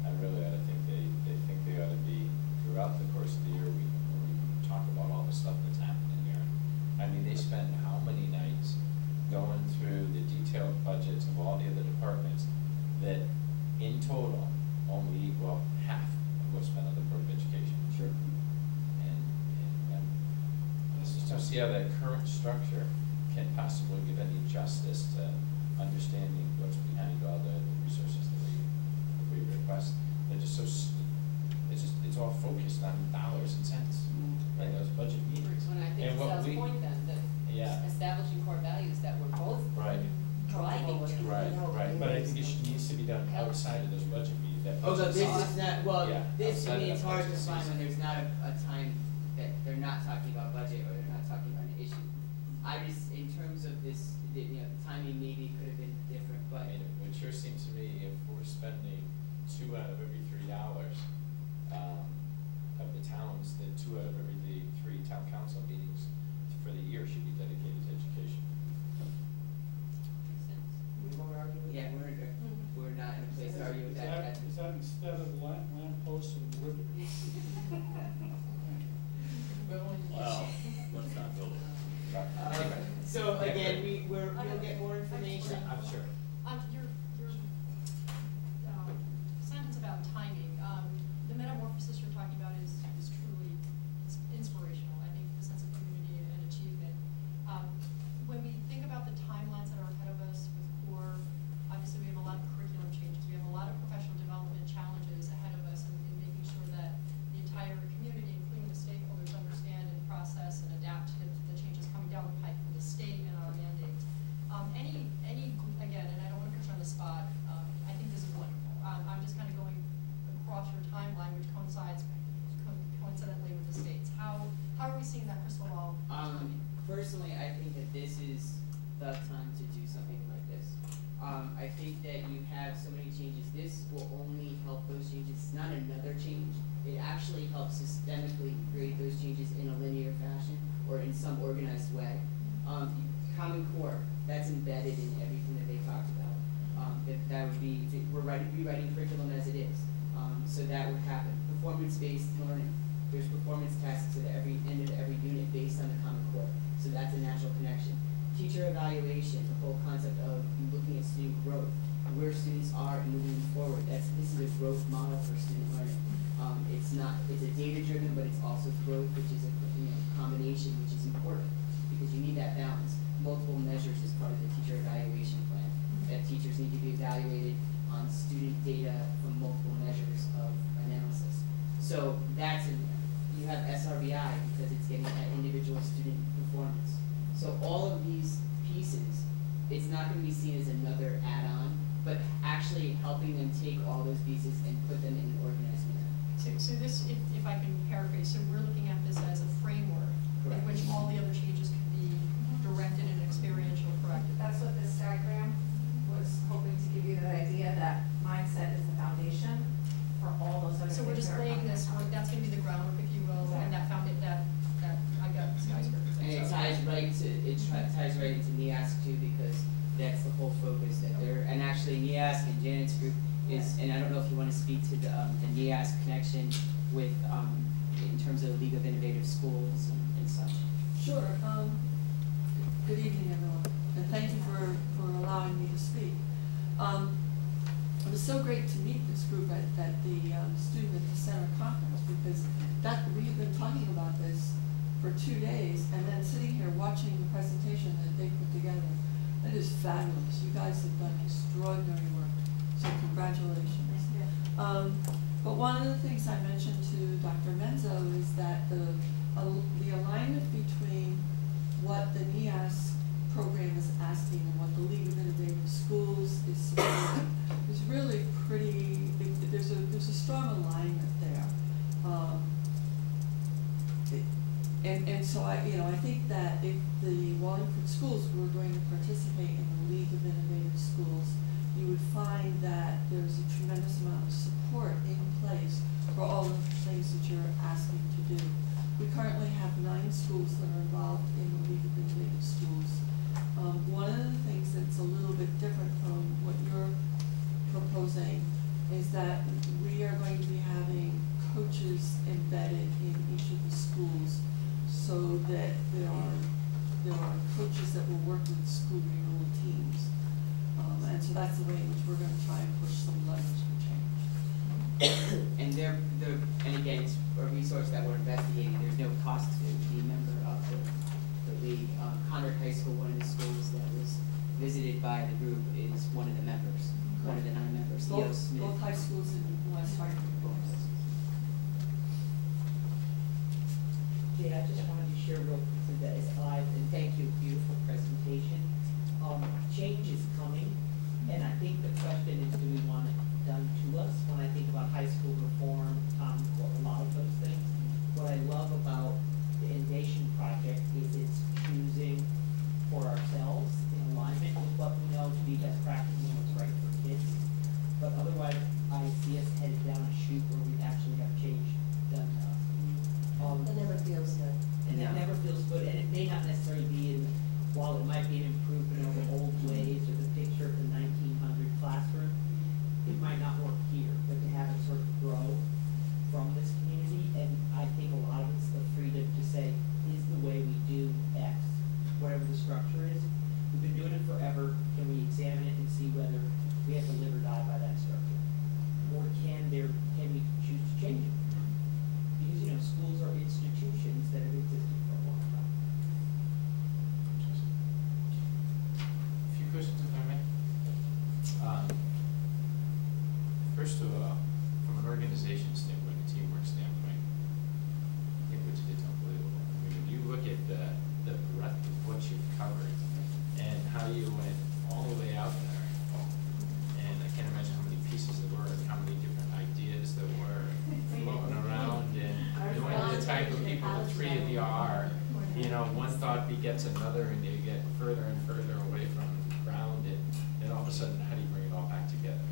I really think they ought to be throughout the course of the year, when we talk about all the stuff that's happening here. I mean, they spend how many nights going through the detailed budgets of all the other departments that in total only equal half of what's spent on the Board of Education. Sure. And I just don't see how that current structure can possibly give any justice to understanding what's behind all the resources that we request. They're just it's all focused on dollars and cents in those budget meetings. When I think And what Sal's we- point then, that Yeah. establishing core values that we're both Right. driving to. Right, but I think it needs to be done outside of those budget meetings. Oh, so this is not, well, Yeah, this, I outside mean, of it's that hard to budget find season. when there's not a time that they're not talking about budget or they're not talking about an issue. I just, in terms of this, the timing maybe could have been different, I but. mean, it sure seems to me if we're spending $2 out of every $3 of the towns, that 2 out of every 3 town council meetings for the year should be dedicated to education. Makes sense. We won't argue with Yeah, that. we're not in a place to argue with that. Is that instead of lampposts and wood? Well, let's not build it. But anyway. So Yeah, again, good. we'll get more information. I'm sure. Your sentence about timing, the metamorphosis you're talking about is truly inspirational. I think the sense of community and achievement. When we think about the timelines that are ahead of us with CORE, obviously we have a lot of curriculum changes. We have a lot of professional development challenges ahead of us in making sure that the entire community, including the stakeholders, understand and process and adapt to the changes coming down the pipe from the state and our mandates. Again, and I don't want to put you on the spot, I think this is wonderful. I'm just kind of going across your timeline, which coincidentally with the states. How are we seeing that crystal ball? Personally, I think that this is the time to do something like this. I think that you have so many changes. This will only help those changes. It's not another change. It actually helps systemically create those changes in a linear fashion or in some organized way. Common Core, that's embedded in everything that they talked about. That would be, we're rewriting curriculum as it is. So that would happen. Performance-based learning. There's performance tasks at every end of every unit based on the Common Core. So that's a natural connection. Teacher evaluation, the whole concept of looking at student growth, where students are and moving forward. This is a growth model for student learning. It's a data-driven, but it's also growth, which is a combination, which is important because you need that balance. Multiple measures as part of the teacher evaluation plan. That teachers need to be evaluated on student data from multiple measures of analysis. So that's in there. You have SRBI because it's getting at individual student performance. So all of these pieces, it's not going to be seen as another add-on, but actually helping them take all those pieces and put them in an organized manner. So this, if I can paraphrase, so we're looking at this as a framework in Correct. which all the other changes can be directed and experiential, correct? That's what this diagram was hoping to give you the idea that mindset is the foundation for all those other things. So we're just that are laying coming this, on top. that's gonna be the groundwork, if you will, and that I got skyscraper. And it ties right into NEASC too, because that's the whole focus that they're, and actually NEASC and Janet's group is, and I don't know if you want to speak to the NEASC connection with, in terms of the League of Innovative Schools and such. Sure. Good evening, everyone, and thank you for allowing me to speak. It was so great to meet this group at the Student at the Center conference because we've been talking about this for 2 days and then sitting here watching the presentation that they put together. It is fabulous. You guys have done extraordinary work, so congratulations. But one of the things I mentioned to Dr. Menzo is that the alignment between what the NEASC program is asking and what the League of Innovative Schools is supporting is really pretty, there's a strong alignment there. And so I think that if the Wallingford schools were going to participate in the League of Innovative Schools, you would find that there's a tremendous amount of support in place for all of the things that you're asking to do. We currently have 9 schools that are involved in the League of Innovative Schools. three of you are, you know, one thought begets another, and you get further and further away from the ground, and then all of a sudden, how do you bring it all back together?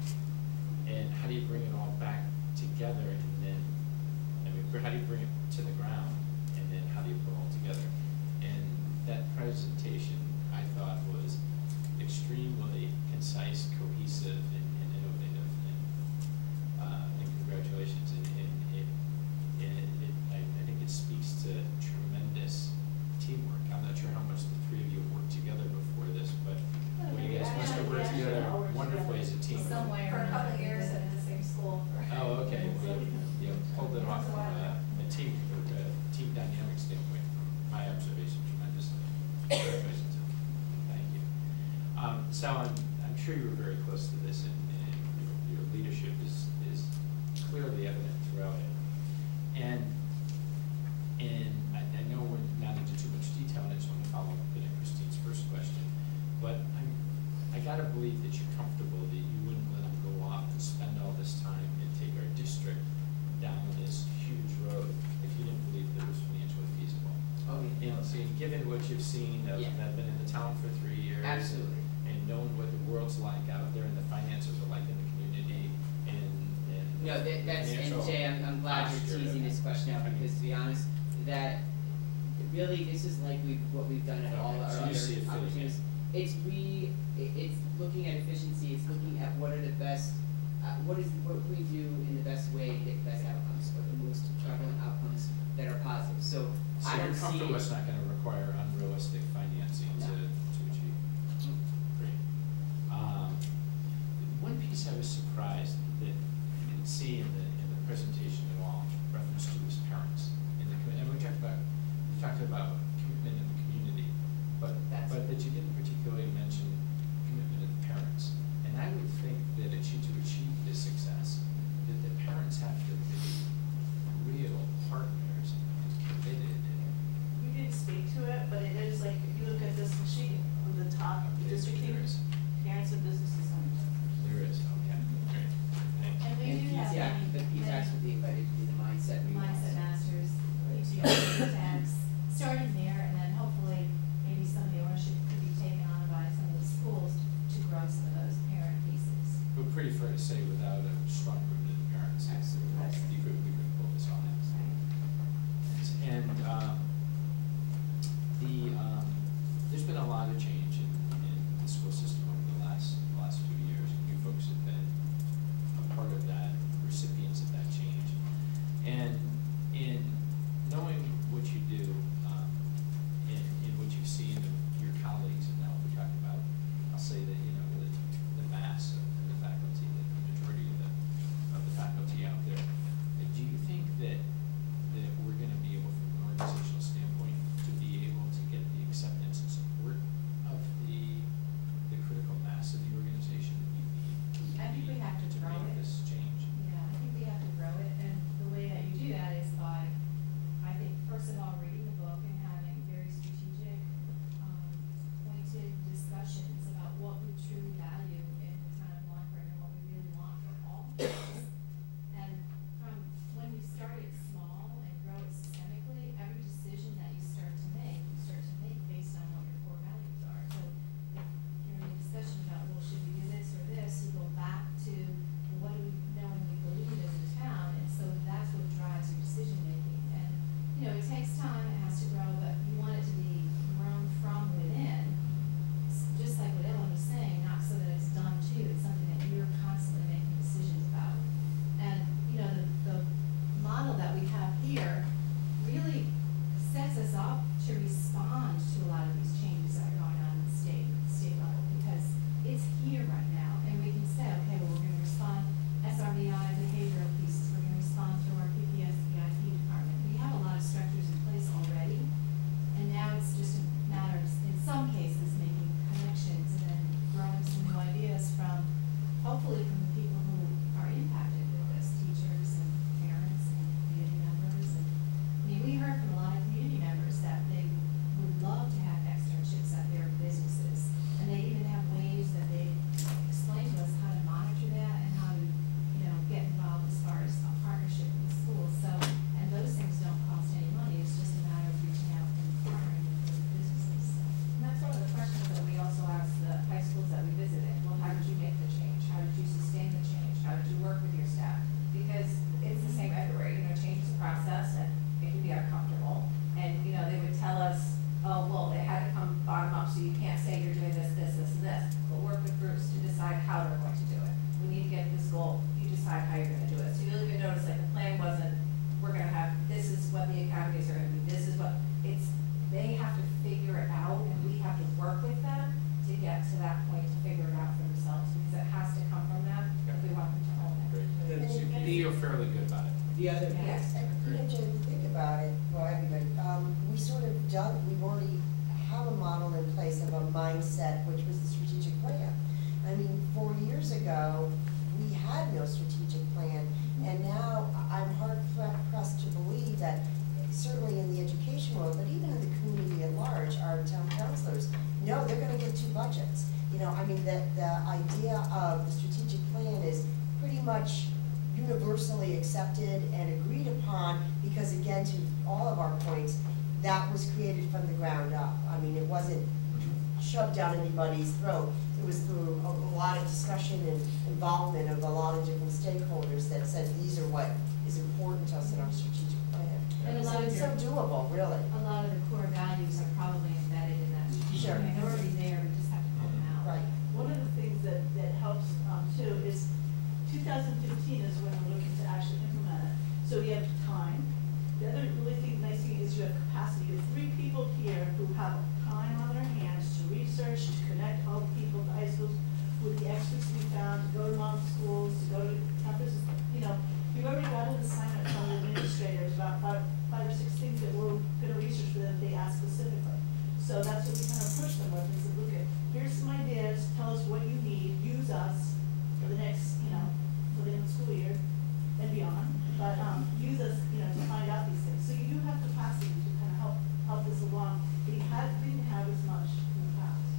And how do you bring it all back together, and then, I mean, how do you bring it to the ground, and then how do you put it all together? And that presentation, I thought, was extremely concise, cohesive, and innovative, and congratulations. I think it speaks to tremendous teamwork. I'm not sure how much the three of you worked together before this, but you guys must have worked together wonderfully as a team. Somewhere. For a couple of years and in the same school. Oh, okay. Well, you pulled it off from a team dynamic standpoint, from my observation, tremendously. Congratulations. Thank you. Sal, I'm sure you were very close to this, and your leadership is clearly evident throughout it. And I know we're not into too much detail, and I just want to follow up with Christine's first question. But I gotta believe that you're comfortable that you wouldn't let them go off and spend all this time and take our district down this huge road if you didn't believe that it was financially feasible. Oh, yeah. You know, so given what you've seen, Yeah. I've been in the town for 3 years. Absolutely. And knowing what the world's like out there and the finances are like in the community, and No, that's, and financial Jay, I'm glad you're posture teasing of this it. question out, I mean, because to be honest, that, really, this is like what we've done at all Okay, our so other you see it fitting in. opportunities. It's looking at efficiency, it's looking at what are the best, what we do in the best way to get the best outcomes, or the most prevalent outcomes that are positive, so So I you're don't see. comfortable it's not gonna require unrealistic financing No. to achieve? Great. One piece I was surprised that I didn't see in the presentation at all, reference to was parents in the community. And we talked about commitment in the community, but that you didn't particularly mention commitment of the parents. And I would think that to achieve this success, that the parents have to be real partners and committed. We didn't speak again, to all of our points, that was created from the ground up. I mean, it wasn't shoved down anybody's throat. It was through a lot of discussion and involvement of a lot of different stakeholders that said these are what is important to us in our strategic plan. And a So lot of it's so doable, really. A lot of the core values are probably embedded in that. Sure. I mean, they're already there, we just have to pull them out. Right. One of the things that helps too is 2015 is when we're looking to actually implement it. So we have time. The other really nice thing is you have capacity. You have 3 people here who have time on their hands to research, to connect all the people to high schools with the experts we found, to go to mom schools, to go to campuses. You know, we've already got an assignment from the administrators about five or six things that we're going to research with them if they ask specifically. So that's what we kind of push them with, is look at, here's some ideas, tell us what you need, use us for the next, you know, for the end of the school year and beyond. But use us, you know, to find out these things. So you do have capacity to kind of help this along. We didn't have as much in the past.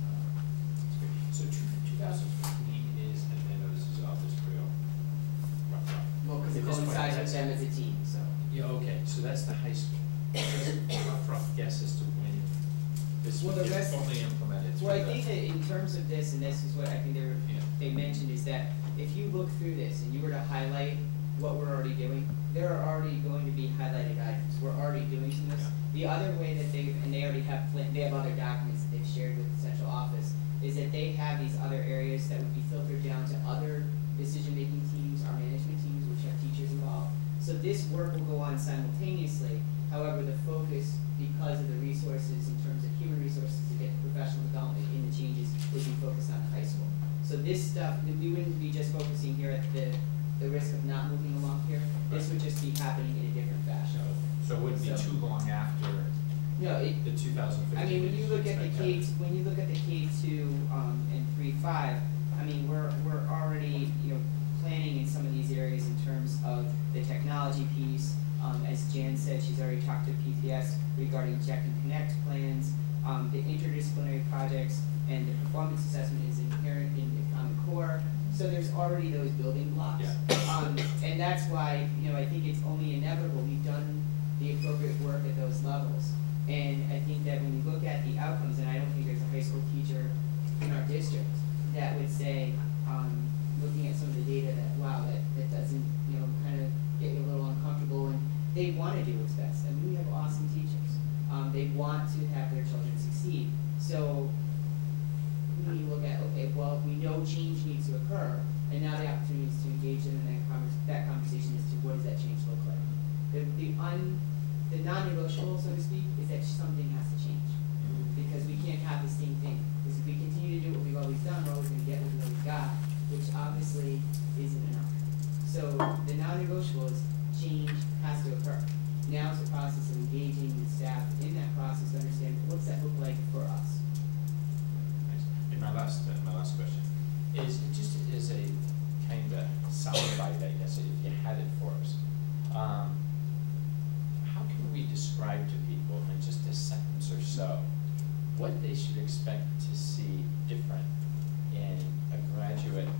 So 2015 is, and I know this is all just real rough. Well, because it At this point, coincides with that's- them as a team, so. Yeah, okay, so that's the high school. Just a rough guess as to when this Well, would the get rest- fully implemented. Well, I through think the- that in terms of this, and this is what I think they mentioned, is that if you look through this and you were to highlight what we're already doing, there are already going to be highlighted items. We're already doing some of this. The other way that they already have, they have other documents that they've shared with the central office, is that they have these other areas that would be filtered down to other decision-making teams, our management teams, which have teachers involved. So this work will go on simultaneously. However, the focus, because of the resources in terms of human resources to get professional development in the changes, would be focused on the high school. So this stuff, we wouldn't be just focusing here at the risk of not moving along here. This would just be happening in a different fashion. So it wouldn't be too long after No, the 2015. I mean, when you look at the expect that. when you look at the K2 and 3-5, I mean, we're already, you know, planning in some of these areas in terms of the technology piece. As Jan said, she's already talked to PTS regarding Check and Connect plans, the interdisciplinary projects, and the performance assessment is inherent in the Common Core. So there's already those building blocks. Yeah. And that's why, you know, I think it's only inevitable. We've done the appropriate work at those levels. And I think that when you look at the outcomes, and I don't think there's a high school teacher in our district that would say, looking at some of the data, that wow, that doesn't, you know, kind of get you a little uncomfortable. And they want to do what's best. I mean, we have awesome teachers. They want to have their children succeed. So when you look at, okay, well, we know change needs to occur, and now the opportunity is to engage them in that conversation as to what does that change look like. The non-negotiable, so to speak, is that something has to change. Because we can't have the same thing. Because if we continue to do what we've always done, we're always going to get what we've always got, which obviously isn't enough. So the non-negotiable is change has to occur. Now it's a process of engaging the staff in that process to understand what's that look like for us. And my last question is, just as a kind of soundbite, I guess, if you had it for us, how can we describe to people in just a sentence or so what they should expect to see different in a graduate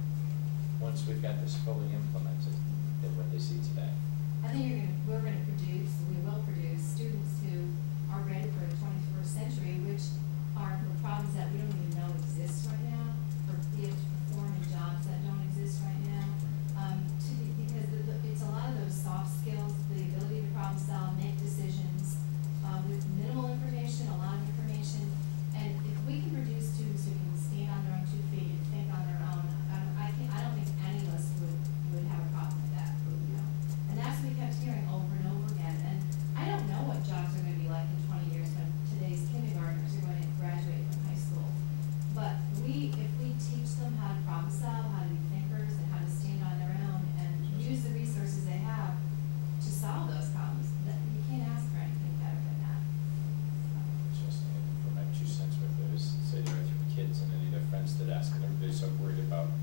once we've got this fully implemented than what they see today? I think we will produce students who are ready for the 21st century, which are for problems that we don't even know exist right now, or be able to perform in jobs that don't exist right now. Because it's a lot of those soft skills, the ability to problem solve, make decisions, with minimal information, a lot of information. And if we can produce students who can stand on their own 2 feet and think on their own, I don't think any of us would have a problem with that, you know. And that's what we kept hearing over and over again. And I don't know what jobs are going to be like in 20 years when today's kindergartners are going to graduate from high school. But if we teach them how to problem solve, how to be thinkers, and how to stand on their own, and use the resources they have to solve those problems, that you can't ask for anything better than that. Just for my 2 cents worth, I was say there are 3 kids and any of their friends that ask, and everybody's so worried about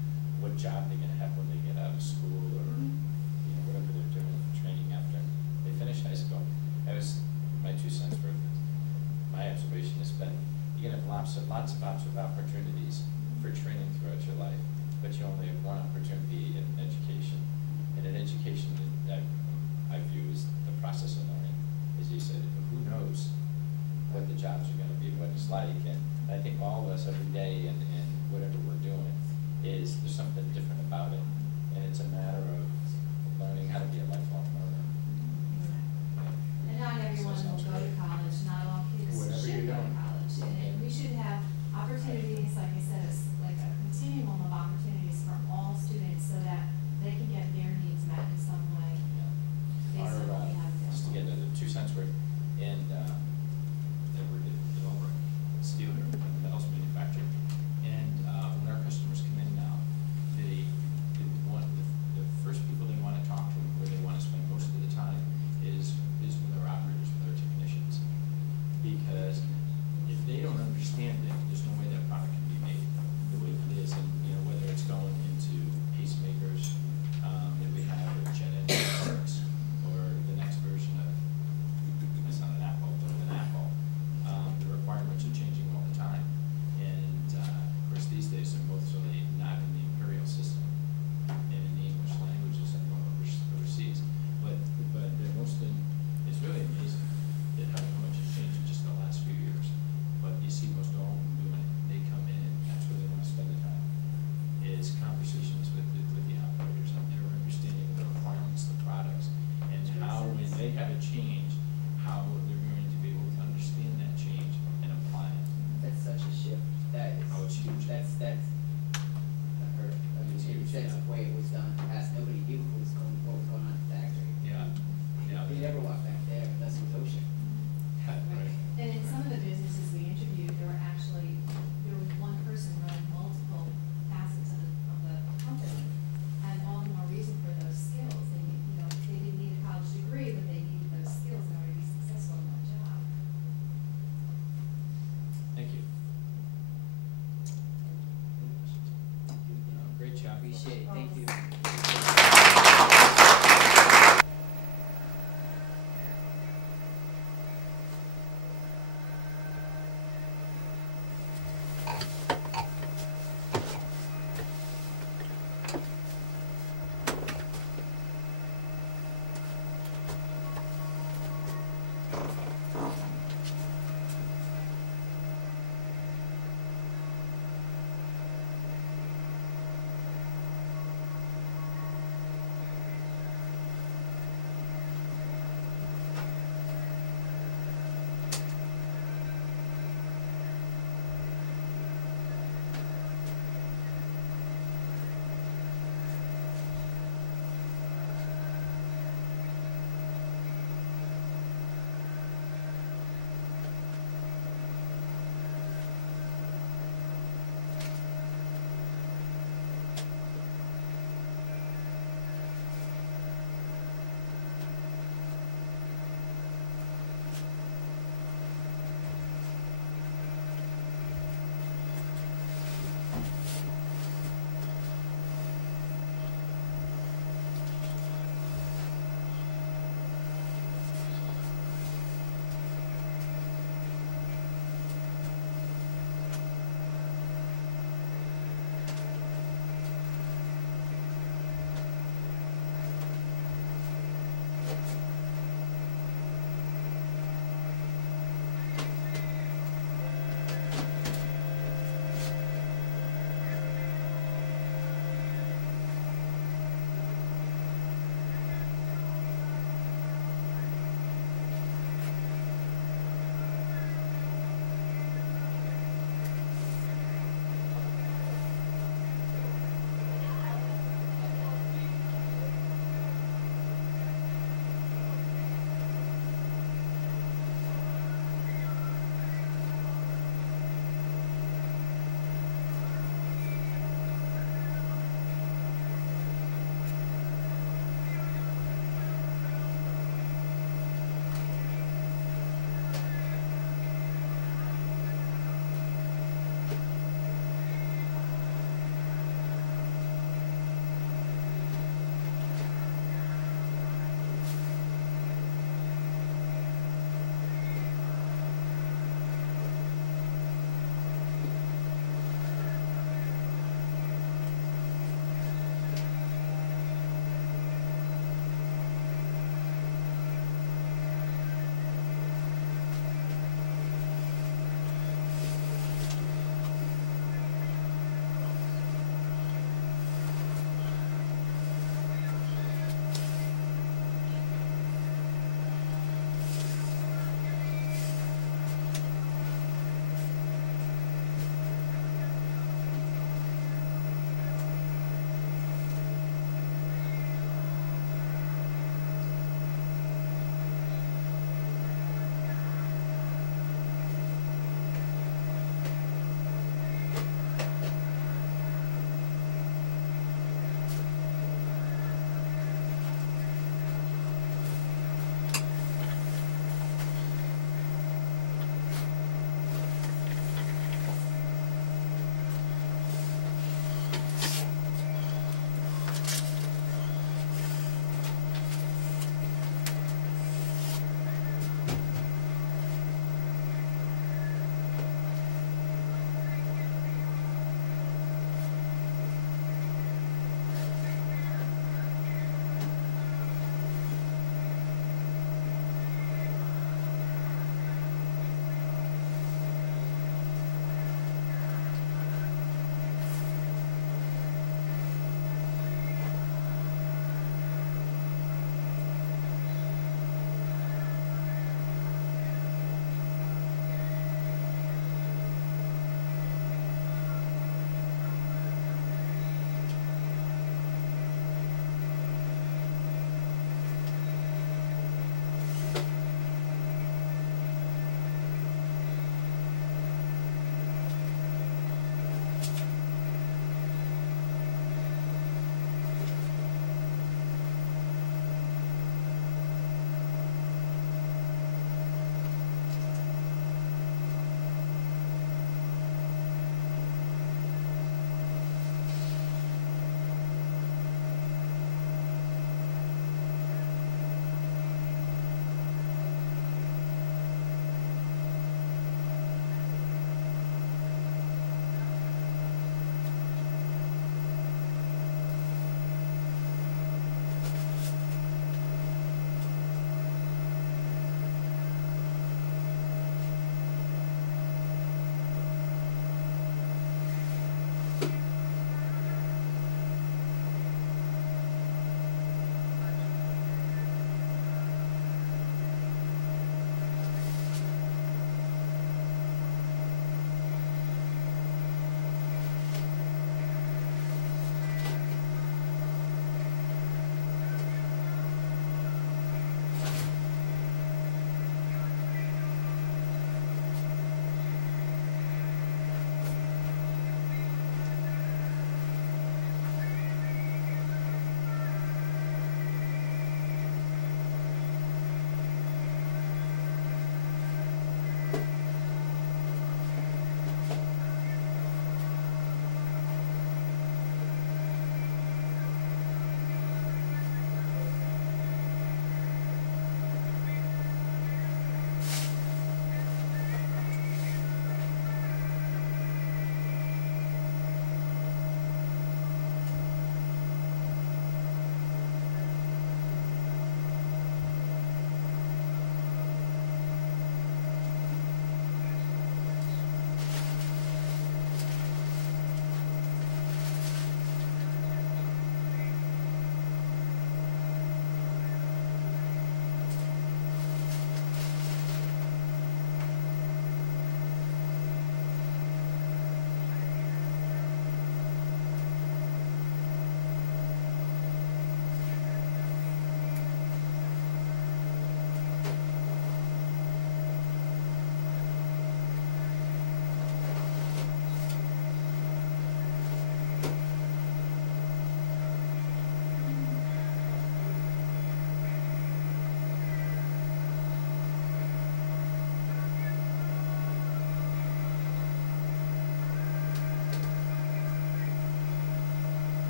what job they're going to have when they get out of school, or you know, whatever they're doing for training after they finish high school. That was my 2 cents worth. My observation has been you're going to have lots of opportunities for training throughout your life, but you only have one opportunity in education. And in education, that I view as the process of learning.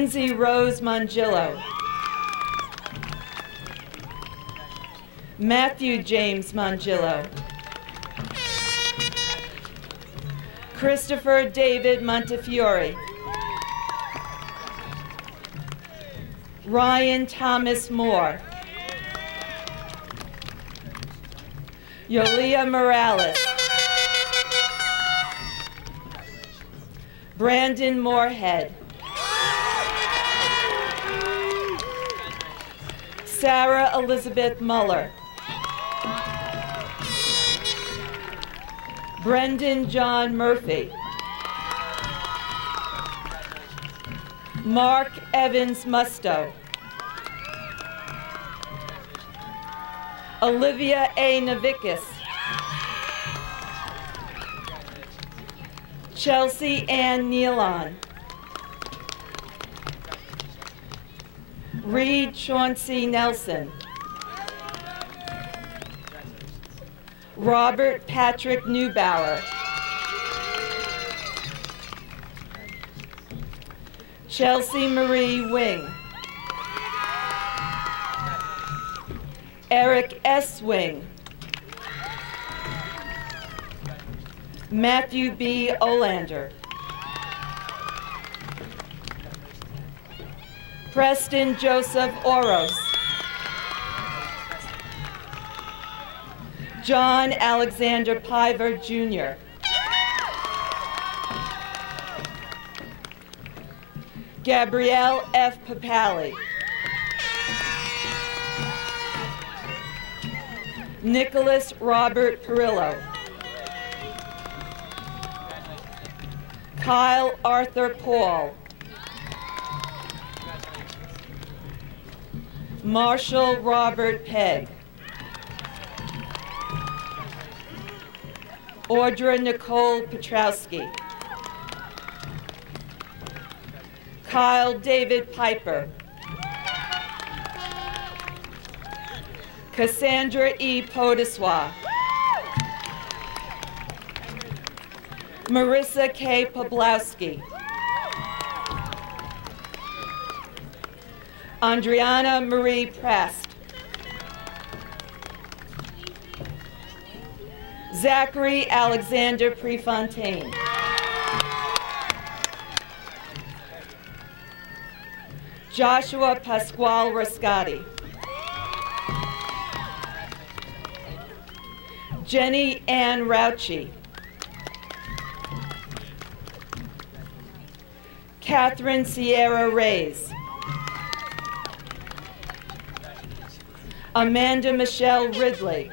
Lindsay Rose Mongillo. Matthew James Mongillo. Christopher David Montefiore. Ryan Thomas Moore. Yolia Morales. Brandon Moorhead. Sarah Elizabeth Muller. Brendan John Murphy. Mark Evans Musto. Olivia A. Navikis. Chelsea Ann Nealon. Reed Chauncey Nelson. Robert Patrick Neubauer. Chelsea Marie Wing. Eric S. Wing. Matthew B. Olander. Preston Joseph Oros. John Alexander Piver, Jr. Gabrielle F. Papali. Nicholas Robert Perillo. Kyle Arthur Paul. Marshall Robert Pegg. Audra Nicole Petrowski. Kyle David Piper. Cassandra E. Podeswa. Marissa K. Poblowski. Andriana Marie Prest. Zachary Alexander Prefontaine. Joshua Pasquale Rascati. Jenny Ann Rauchi. Catherine Sierra Reyes. Amanda Michelle Ridley.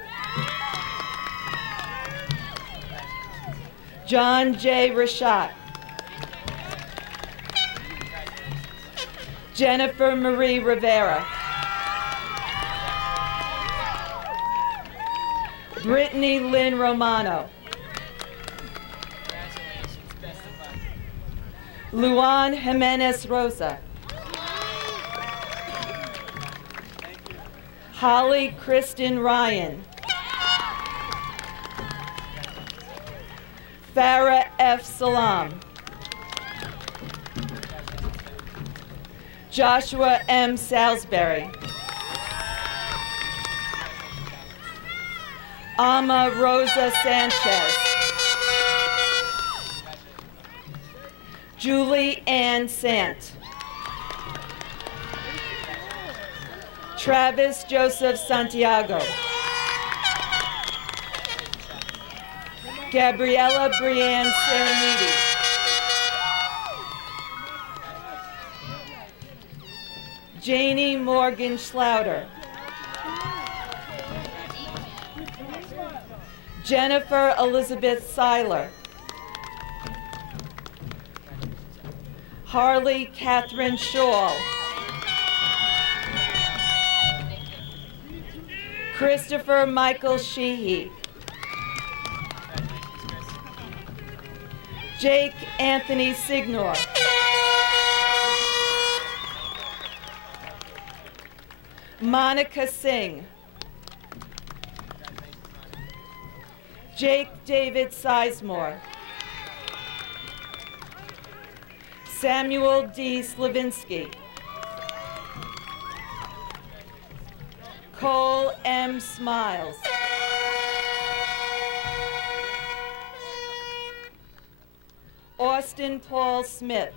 John J. Rashat. Jennifer Marie Rivera. Brittany Lynn Romano. Luan Jimenez Rosa. Holly Kristen Ryan. Farah F. Salam. Joshua M. Salisbury. Ama Rosa Sanchez. Julie Ann Sant. Travis Joseph Santiago. Gabriella Brianne Sereniti. Janie Morgan Schlauter. Jennifer Elizabeth Seiler. Harley Catherine Shaw. Christopher Michael Sheehy. Jake Anthony Signor. Monica Singh. Jake David Sizemore. Samuel D. Slavinsky. Cole M. Smiles. Austin Paul Smith.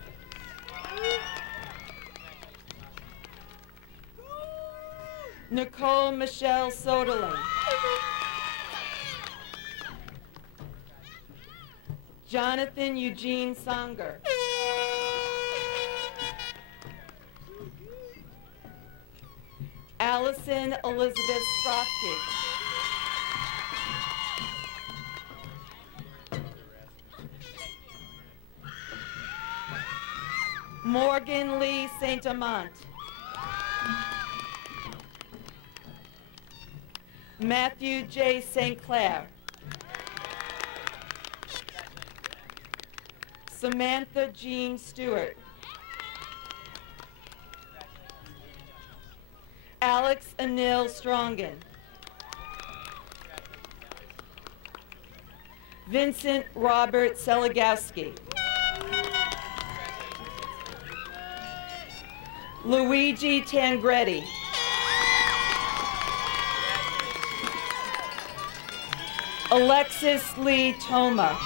Nicole Michelle Soderling. Jonathan Eugene Songer. Allison Elizabeth Sprofke. Morgan Lee Saint Amant. Matthew J. St. Clair. Samantha Jean Stewart. Alex Anil Strongen. Vincent Robert Seligowski. Luigi Tangretti. Alexis Lee Toma.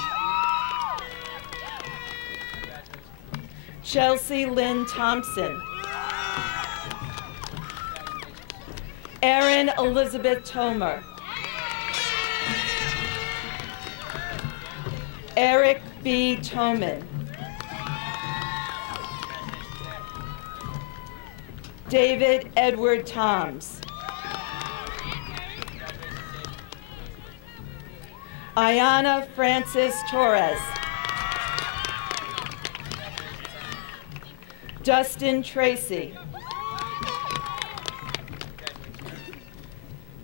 Chelsea Lynn Thompson. Erin Elizabeth Tomer. Eric B. Toman. David Edward Toms. Ayana Francis Torres. Dustin Tracy.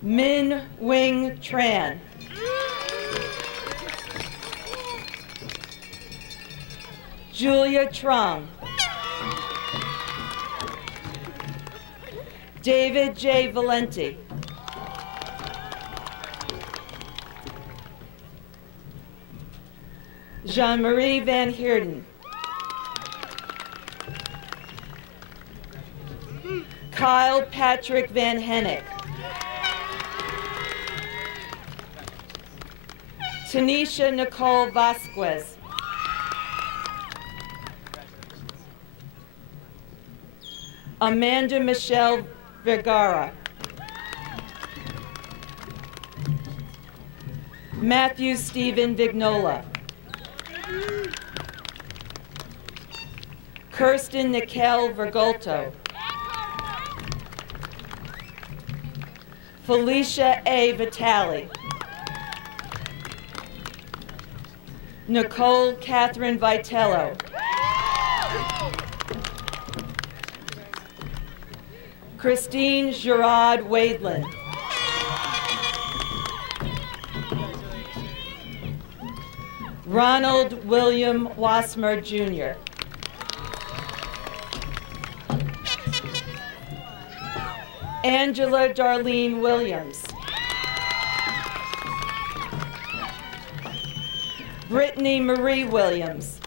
Min Wing Tran. Julia Trong. David J. Valenti. Jean-Marie Van Heerden. Kyle Patrick Van Hennick. Tanisha Nicole Vasquez. Amanda Michelle Vergara. Matthew Stephen Vignola. Kirsten Nikel Vergolto. Felicia A. Vitale. Nicole Catherine Vitello. Christine Gerard Wadeland. Ronald William Wasmer, Jr. Angela Darlene Williams. Brittany Marie Williams.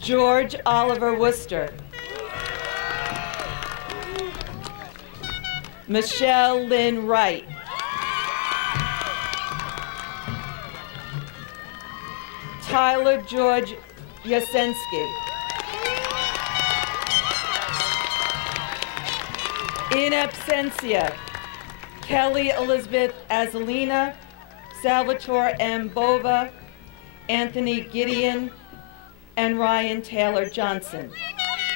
George Oliver Worcester. Michelle Lynn Wright. Tyler George Yasensky. In absentia, Kelly Elizabeth Azalina, Salvatore M. Bova, Anthony Gideon, and Ryan Taylor Johnson.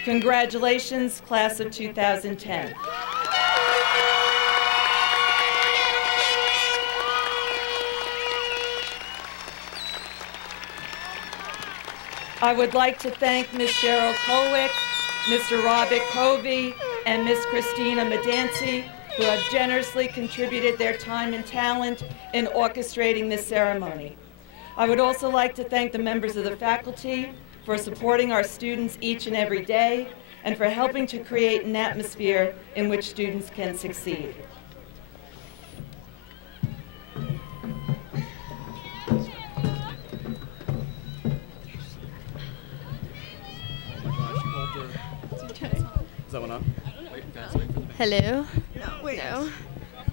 Congratulations, class of 2010. I would like to thank Ms. Cheryl Kolwick, Mr. Robert Covey, and Ms. Christina Medanti, who have generously contributed their time and talent in orchestrating this ceremony. I would also like to thank the members of the faculty for supporting our students each and every day, and for helping to create an atmosphere in which students can succeed. Is that one on? Wait, guys, wait for the band. Hello? No, wait. No.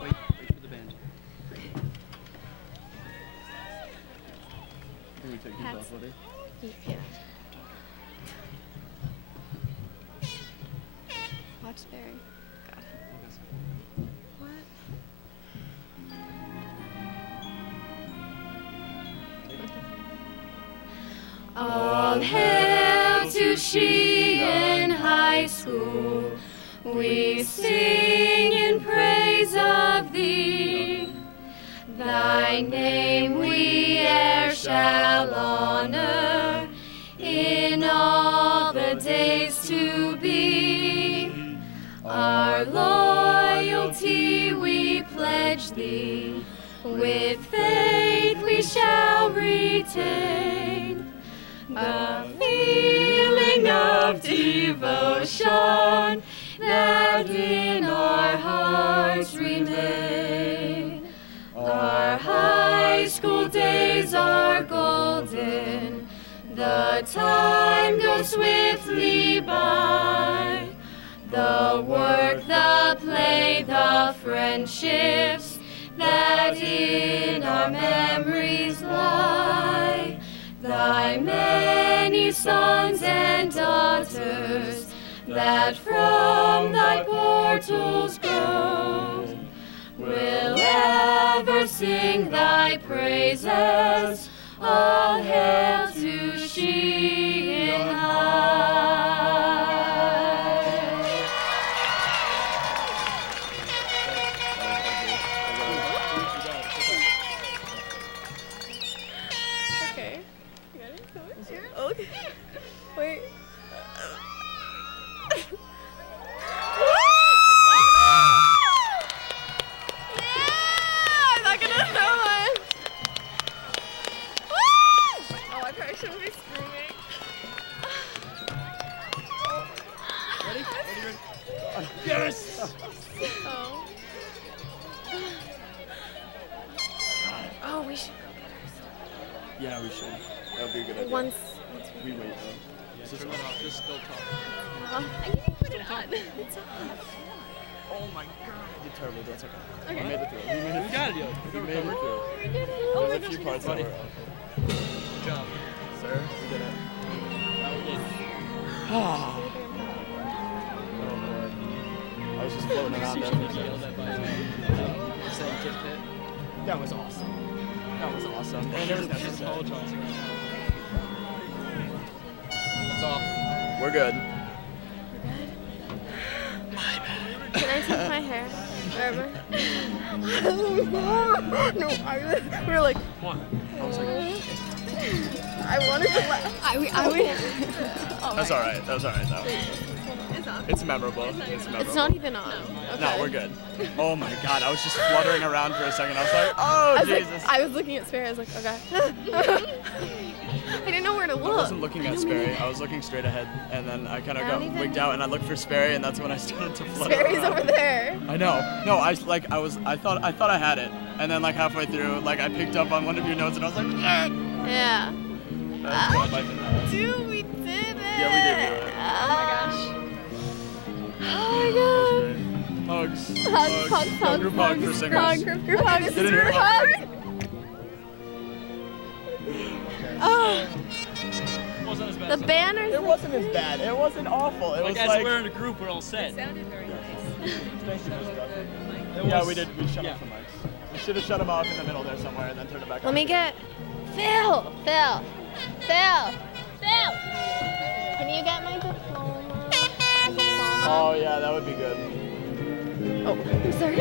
Wait for the band. Can we take these off, buddy? Yeah. Watch Barry. God. What? All hail to Sheehan High School. We sing in praise of thee. Thy name we e'er shall honor in all the days to be. Our loyalty we pledge thee. With faith we shall retain the feeling of devotion that in our hearts remain. Our high school days are golden, the time goes swiftly by. The work, the play, the friendships that in our memories lie. Thy many sons and daughters that from thy portals grow will ever sing thy praises. All hail to Sheehan High. Okay. You got it? Okay. Wait. I'm not gonna throw one. Oh, I probably shouldn't be screaming. Ready? Ready? Yes! Oh. Oh, we should go get our stuff. Yeah, we should. That would be a good idea. Once we wait though. Yeah, turn it off. Just still talk. I can't even put it on. It's on. Oh my god. I did terrible, that's okay. Okay. We made it through. We made it We got it, yo. We made it through. Oh, we did it. Oh There's my a few gosh, parts that buddy. were okay. Good job. Sir, we did it. That we did. Oh boy. I was just floating around there for a second. That was awesome. That was awesome. And it was necessary. It's off. We're good. Can I take my hair? Wherever. No, we were like. Come on. I was like, I wanted to laugh. that's alright. That was alright though. It's on. It's memorable. It's memorable. It's not even on. Okay. No, we're good. Oh my god, I was just fluttering around for a second. I was like, oh Jesus. I was looking at Sperry. I was like, okay. I didn't know where to look. I wasn't looking at Sperry. I was looking straight ahead, and then I kind of got wigged out, and I looked for Sperry, and that's when I started to flutter Sperry's around. over there. I know. No, I thought I had it, and then like halfway through, like I picked up on one of your notes, and I was like, yeah. Dude, we did it. Yeah, we did do it. Oh my god. Hugs. Hugs. Group hug for singers. Group hugs. Didn't hear Group it. hugs. Oh. Wasn't as bad The as banners. It wasn't as bad. It wasn't awful. It was as like. we're in a group, we're all set. It sounded very nice. Yeah, we did. We shut off the mics. We should have shut them off in the middle there somewhere and then turned it back on. Let me get Phil. Can you get my diploma? Oh yeah, that would be good. Oh, I'm sorry.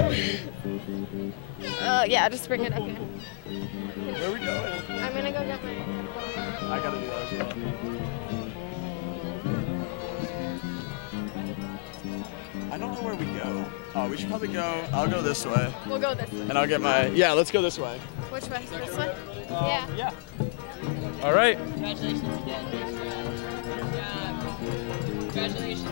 Yeah, just bring it up here. Where are we going? I'm gonna go get my. I gotta do that as well. I don't know where we go. Oh, we should probably go. I'll go this way. We'll go this way. And I'll get my. Yeah, let's go this way. Which way? This way? Yeah. Yeah. All right. Congratulations again. Good job. Congratulations.